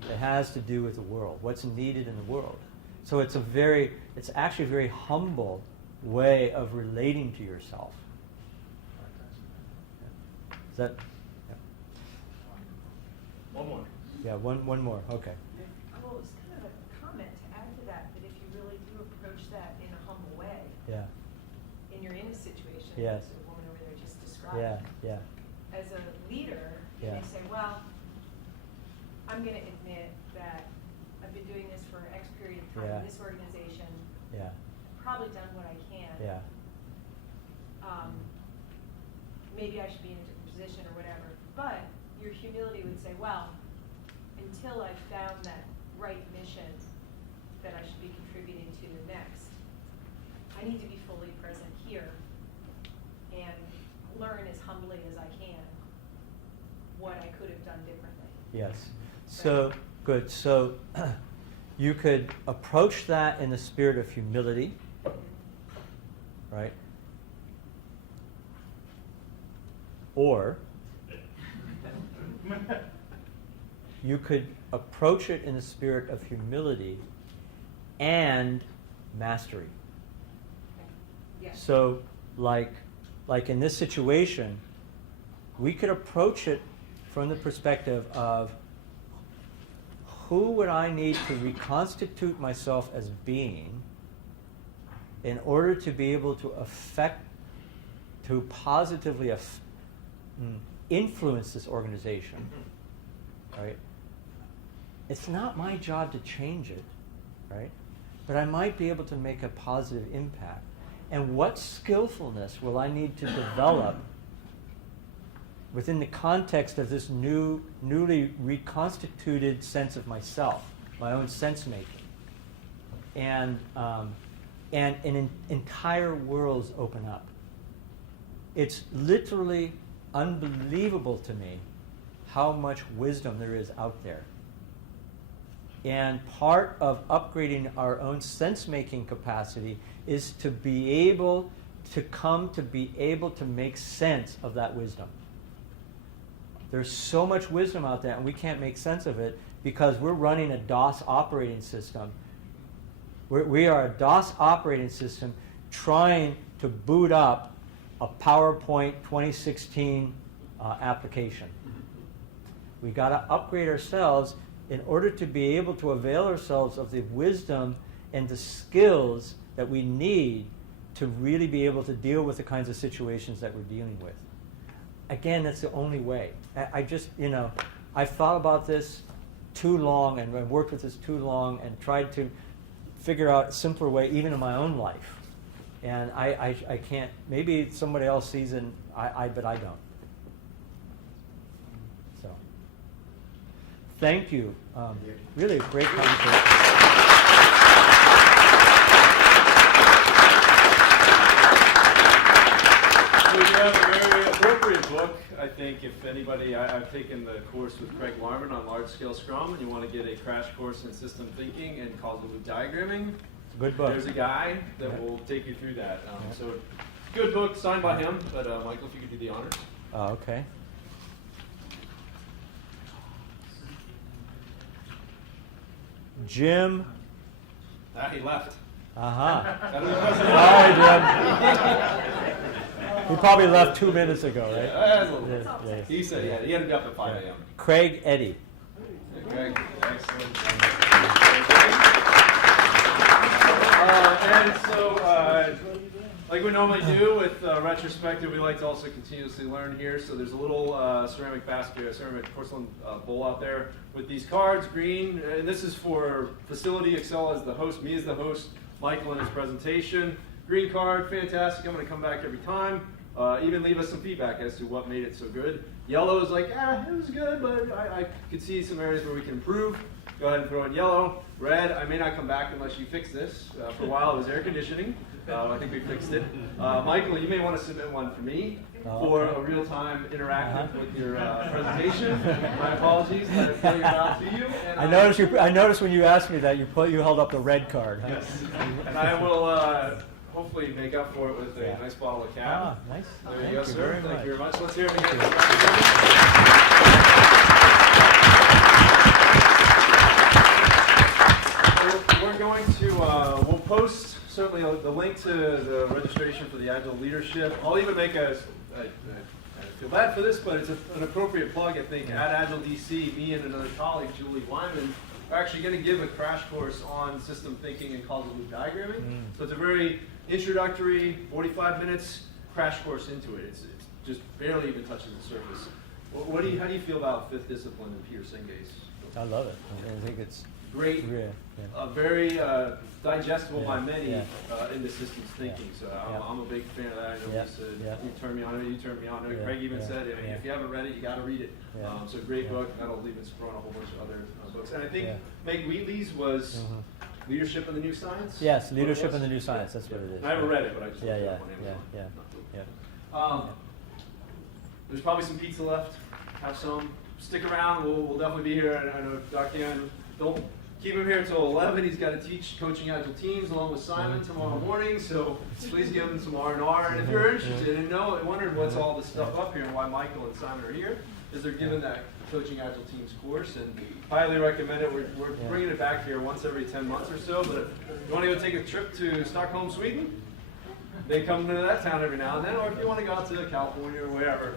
It has to do with the world, what's needed in the world. So it's actually a very humble way of relating to yourself. Is that? Yeah. One more. Yeah, one more. Okay. Well, it's kind of a comment to add to that if you really do approach that in a humble way, Yeah. and you're in a situation, Yes. as the woman over there just described. Yeah. Yeah. As a leader, you Yeah. may say, well, I'm going to admit that I've been doing this for X period of time Yeah. in this organization. Yeah. Probably done what I can. Yeah. Maybe I should be in a different position or whatever. But your humility would say, well, until I've found that right mission that I should be contributing to next, I need to be fully present here and learn as humbly as I can what I could have done differently. Yes. So, good. So, you could approach that in the spirit of humility, right? Or you could approach it in the spirit of humility and mastery. Yes. So, like in this situation, we could approach it from the perspective of who would I need to reconstitute myself as being in order to be able to positively influence this organization, right? It's not my job to change it, right? But I might be able to make a positive impact. And what skillfulness will I need to develop within the context of this newly reconstituted sense of myself, my own sense-making? And entire worlds open up. It's literally unbelievable to me how much wisdom there is out there. And part of upgrading our own sense-making capacity is to be able to make sense of that wisdom. There's so much wisdom out there, and we can't make sense of it because we're running a DOS operating system. We are a DOS operating system trying to boot up a PowerPoint 2016 application. We got to upgrade ourselves in order to be able to avail ourselves of the wisdom and the skills that we need to really be able to deal with the kinds of situations that we're dealing with. Again, that's the only way. I've thought about this too long and I've worked with this too long and tried to figure out a simpler way even in my own life. And I can't, maybe somebody else sees it, but I don't. So, thank you. Really a great conversation. So you have a very appropriate book, I think, if anybody, I've taken the course with Craig Warman on large-scale Scrum, and you want to get a crash course in system thinking and causal loop diagramming. Good book. There's a guy that will take you through that. So, good book, signed by him, but Michael, if you could do the honors. Okay. Jim. He left. Sorry, Jim. He probably left 2 minutes ago, right? Yeah, he said, he ended up at 5 a.m. Craig Eddy. Craig, excellent. And so, like we normally do with retrospective, we like to also continuously learn here. So there's a little ceramic basket, a ceramic porcelain bowl out there with these cards, green, and this is for facility. Excel as the host, me as the host, Michael in his presentation. Green card, fantastic. I'm going to come back every time. Even leave us some feedback as to what made it so good. Yellow is like, it was good, but I could see some areas where we can improve. Go ahead and throw in yellow. Red, I may not come back unless you fix this. For a while it was air conditioning. I think we fixed it. Michael, you may want to submit one for me for a real-time interactive with your presentation. My apologies, I failed you out to you. And I noticed when you asked me that you held up the red card. Huh? Yes, and I will hopefully make up for it with a nice bottle of cab. Nice. There you go, sir. Thank you very much. Let's hear it again. We're going to, we'll post certainly the link to the registration for the Agile Leadership. I'll even make I feel bad for this, but it's an appropriate plug, I think. At Agile DC, me and another colleague, Julie Wyman, are actually going to give a crash course on system thinking and causal loop diagramming. So it's a very introductory, 45 minutes crash course into it. It's just barely even touching the surface. How do you feel about fifth discipline and Peter Singh's? I love it. I think it's great, very digestible by many into systems thinking. So I'm a big fan of that. I know you turned me on it, you turned me on it. Greg even said, if you haven't read it, you got to read it. So great book. That'll even spawn a whole bunch of other books. And I think Meg Wheatley's was Leadership in the New Science? Yes, Leadership in the New Science. That's what it is. I haven't read it, but I just looked it up on Amazon. There's probably some pizza left. Have some. Stick around. We'll definitely be here. I know Dr. Yan, don't keep him here until 11. He's got to teach coaching Agile teams along with Simon tomorrow morning. So please give him some R&R. And if you're interested and wondering what's all this stuff up here and why Michael and Simon are here, is they're giving that coaching Agile teams course, and highly recommend it. We're bringing it back here once every 10 months or so. But if you want to go take a trip to Stockholm, Sweden, they come to that town every now and then, or if you want to go out to California or wherever,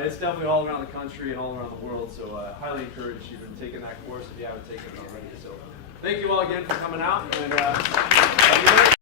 it's definitely all around the country and all around the world. So highly encourage you in taking that course if you haven't taken it already. So thank you all again for coming out. And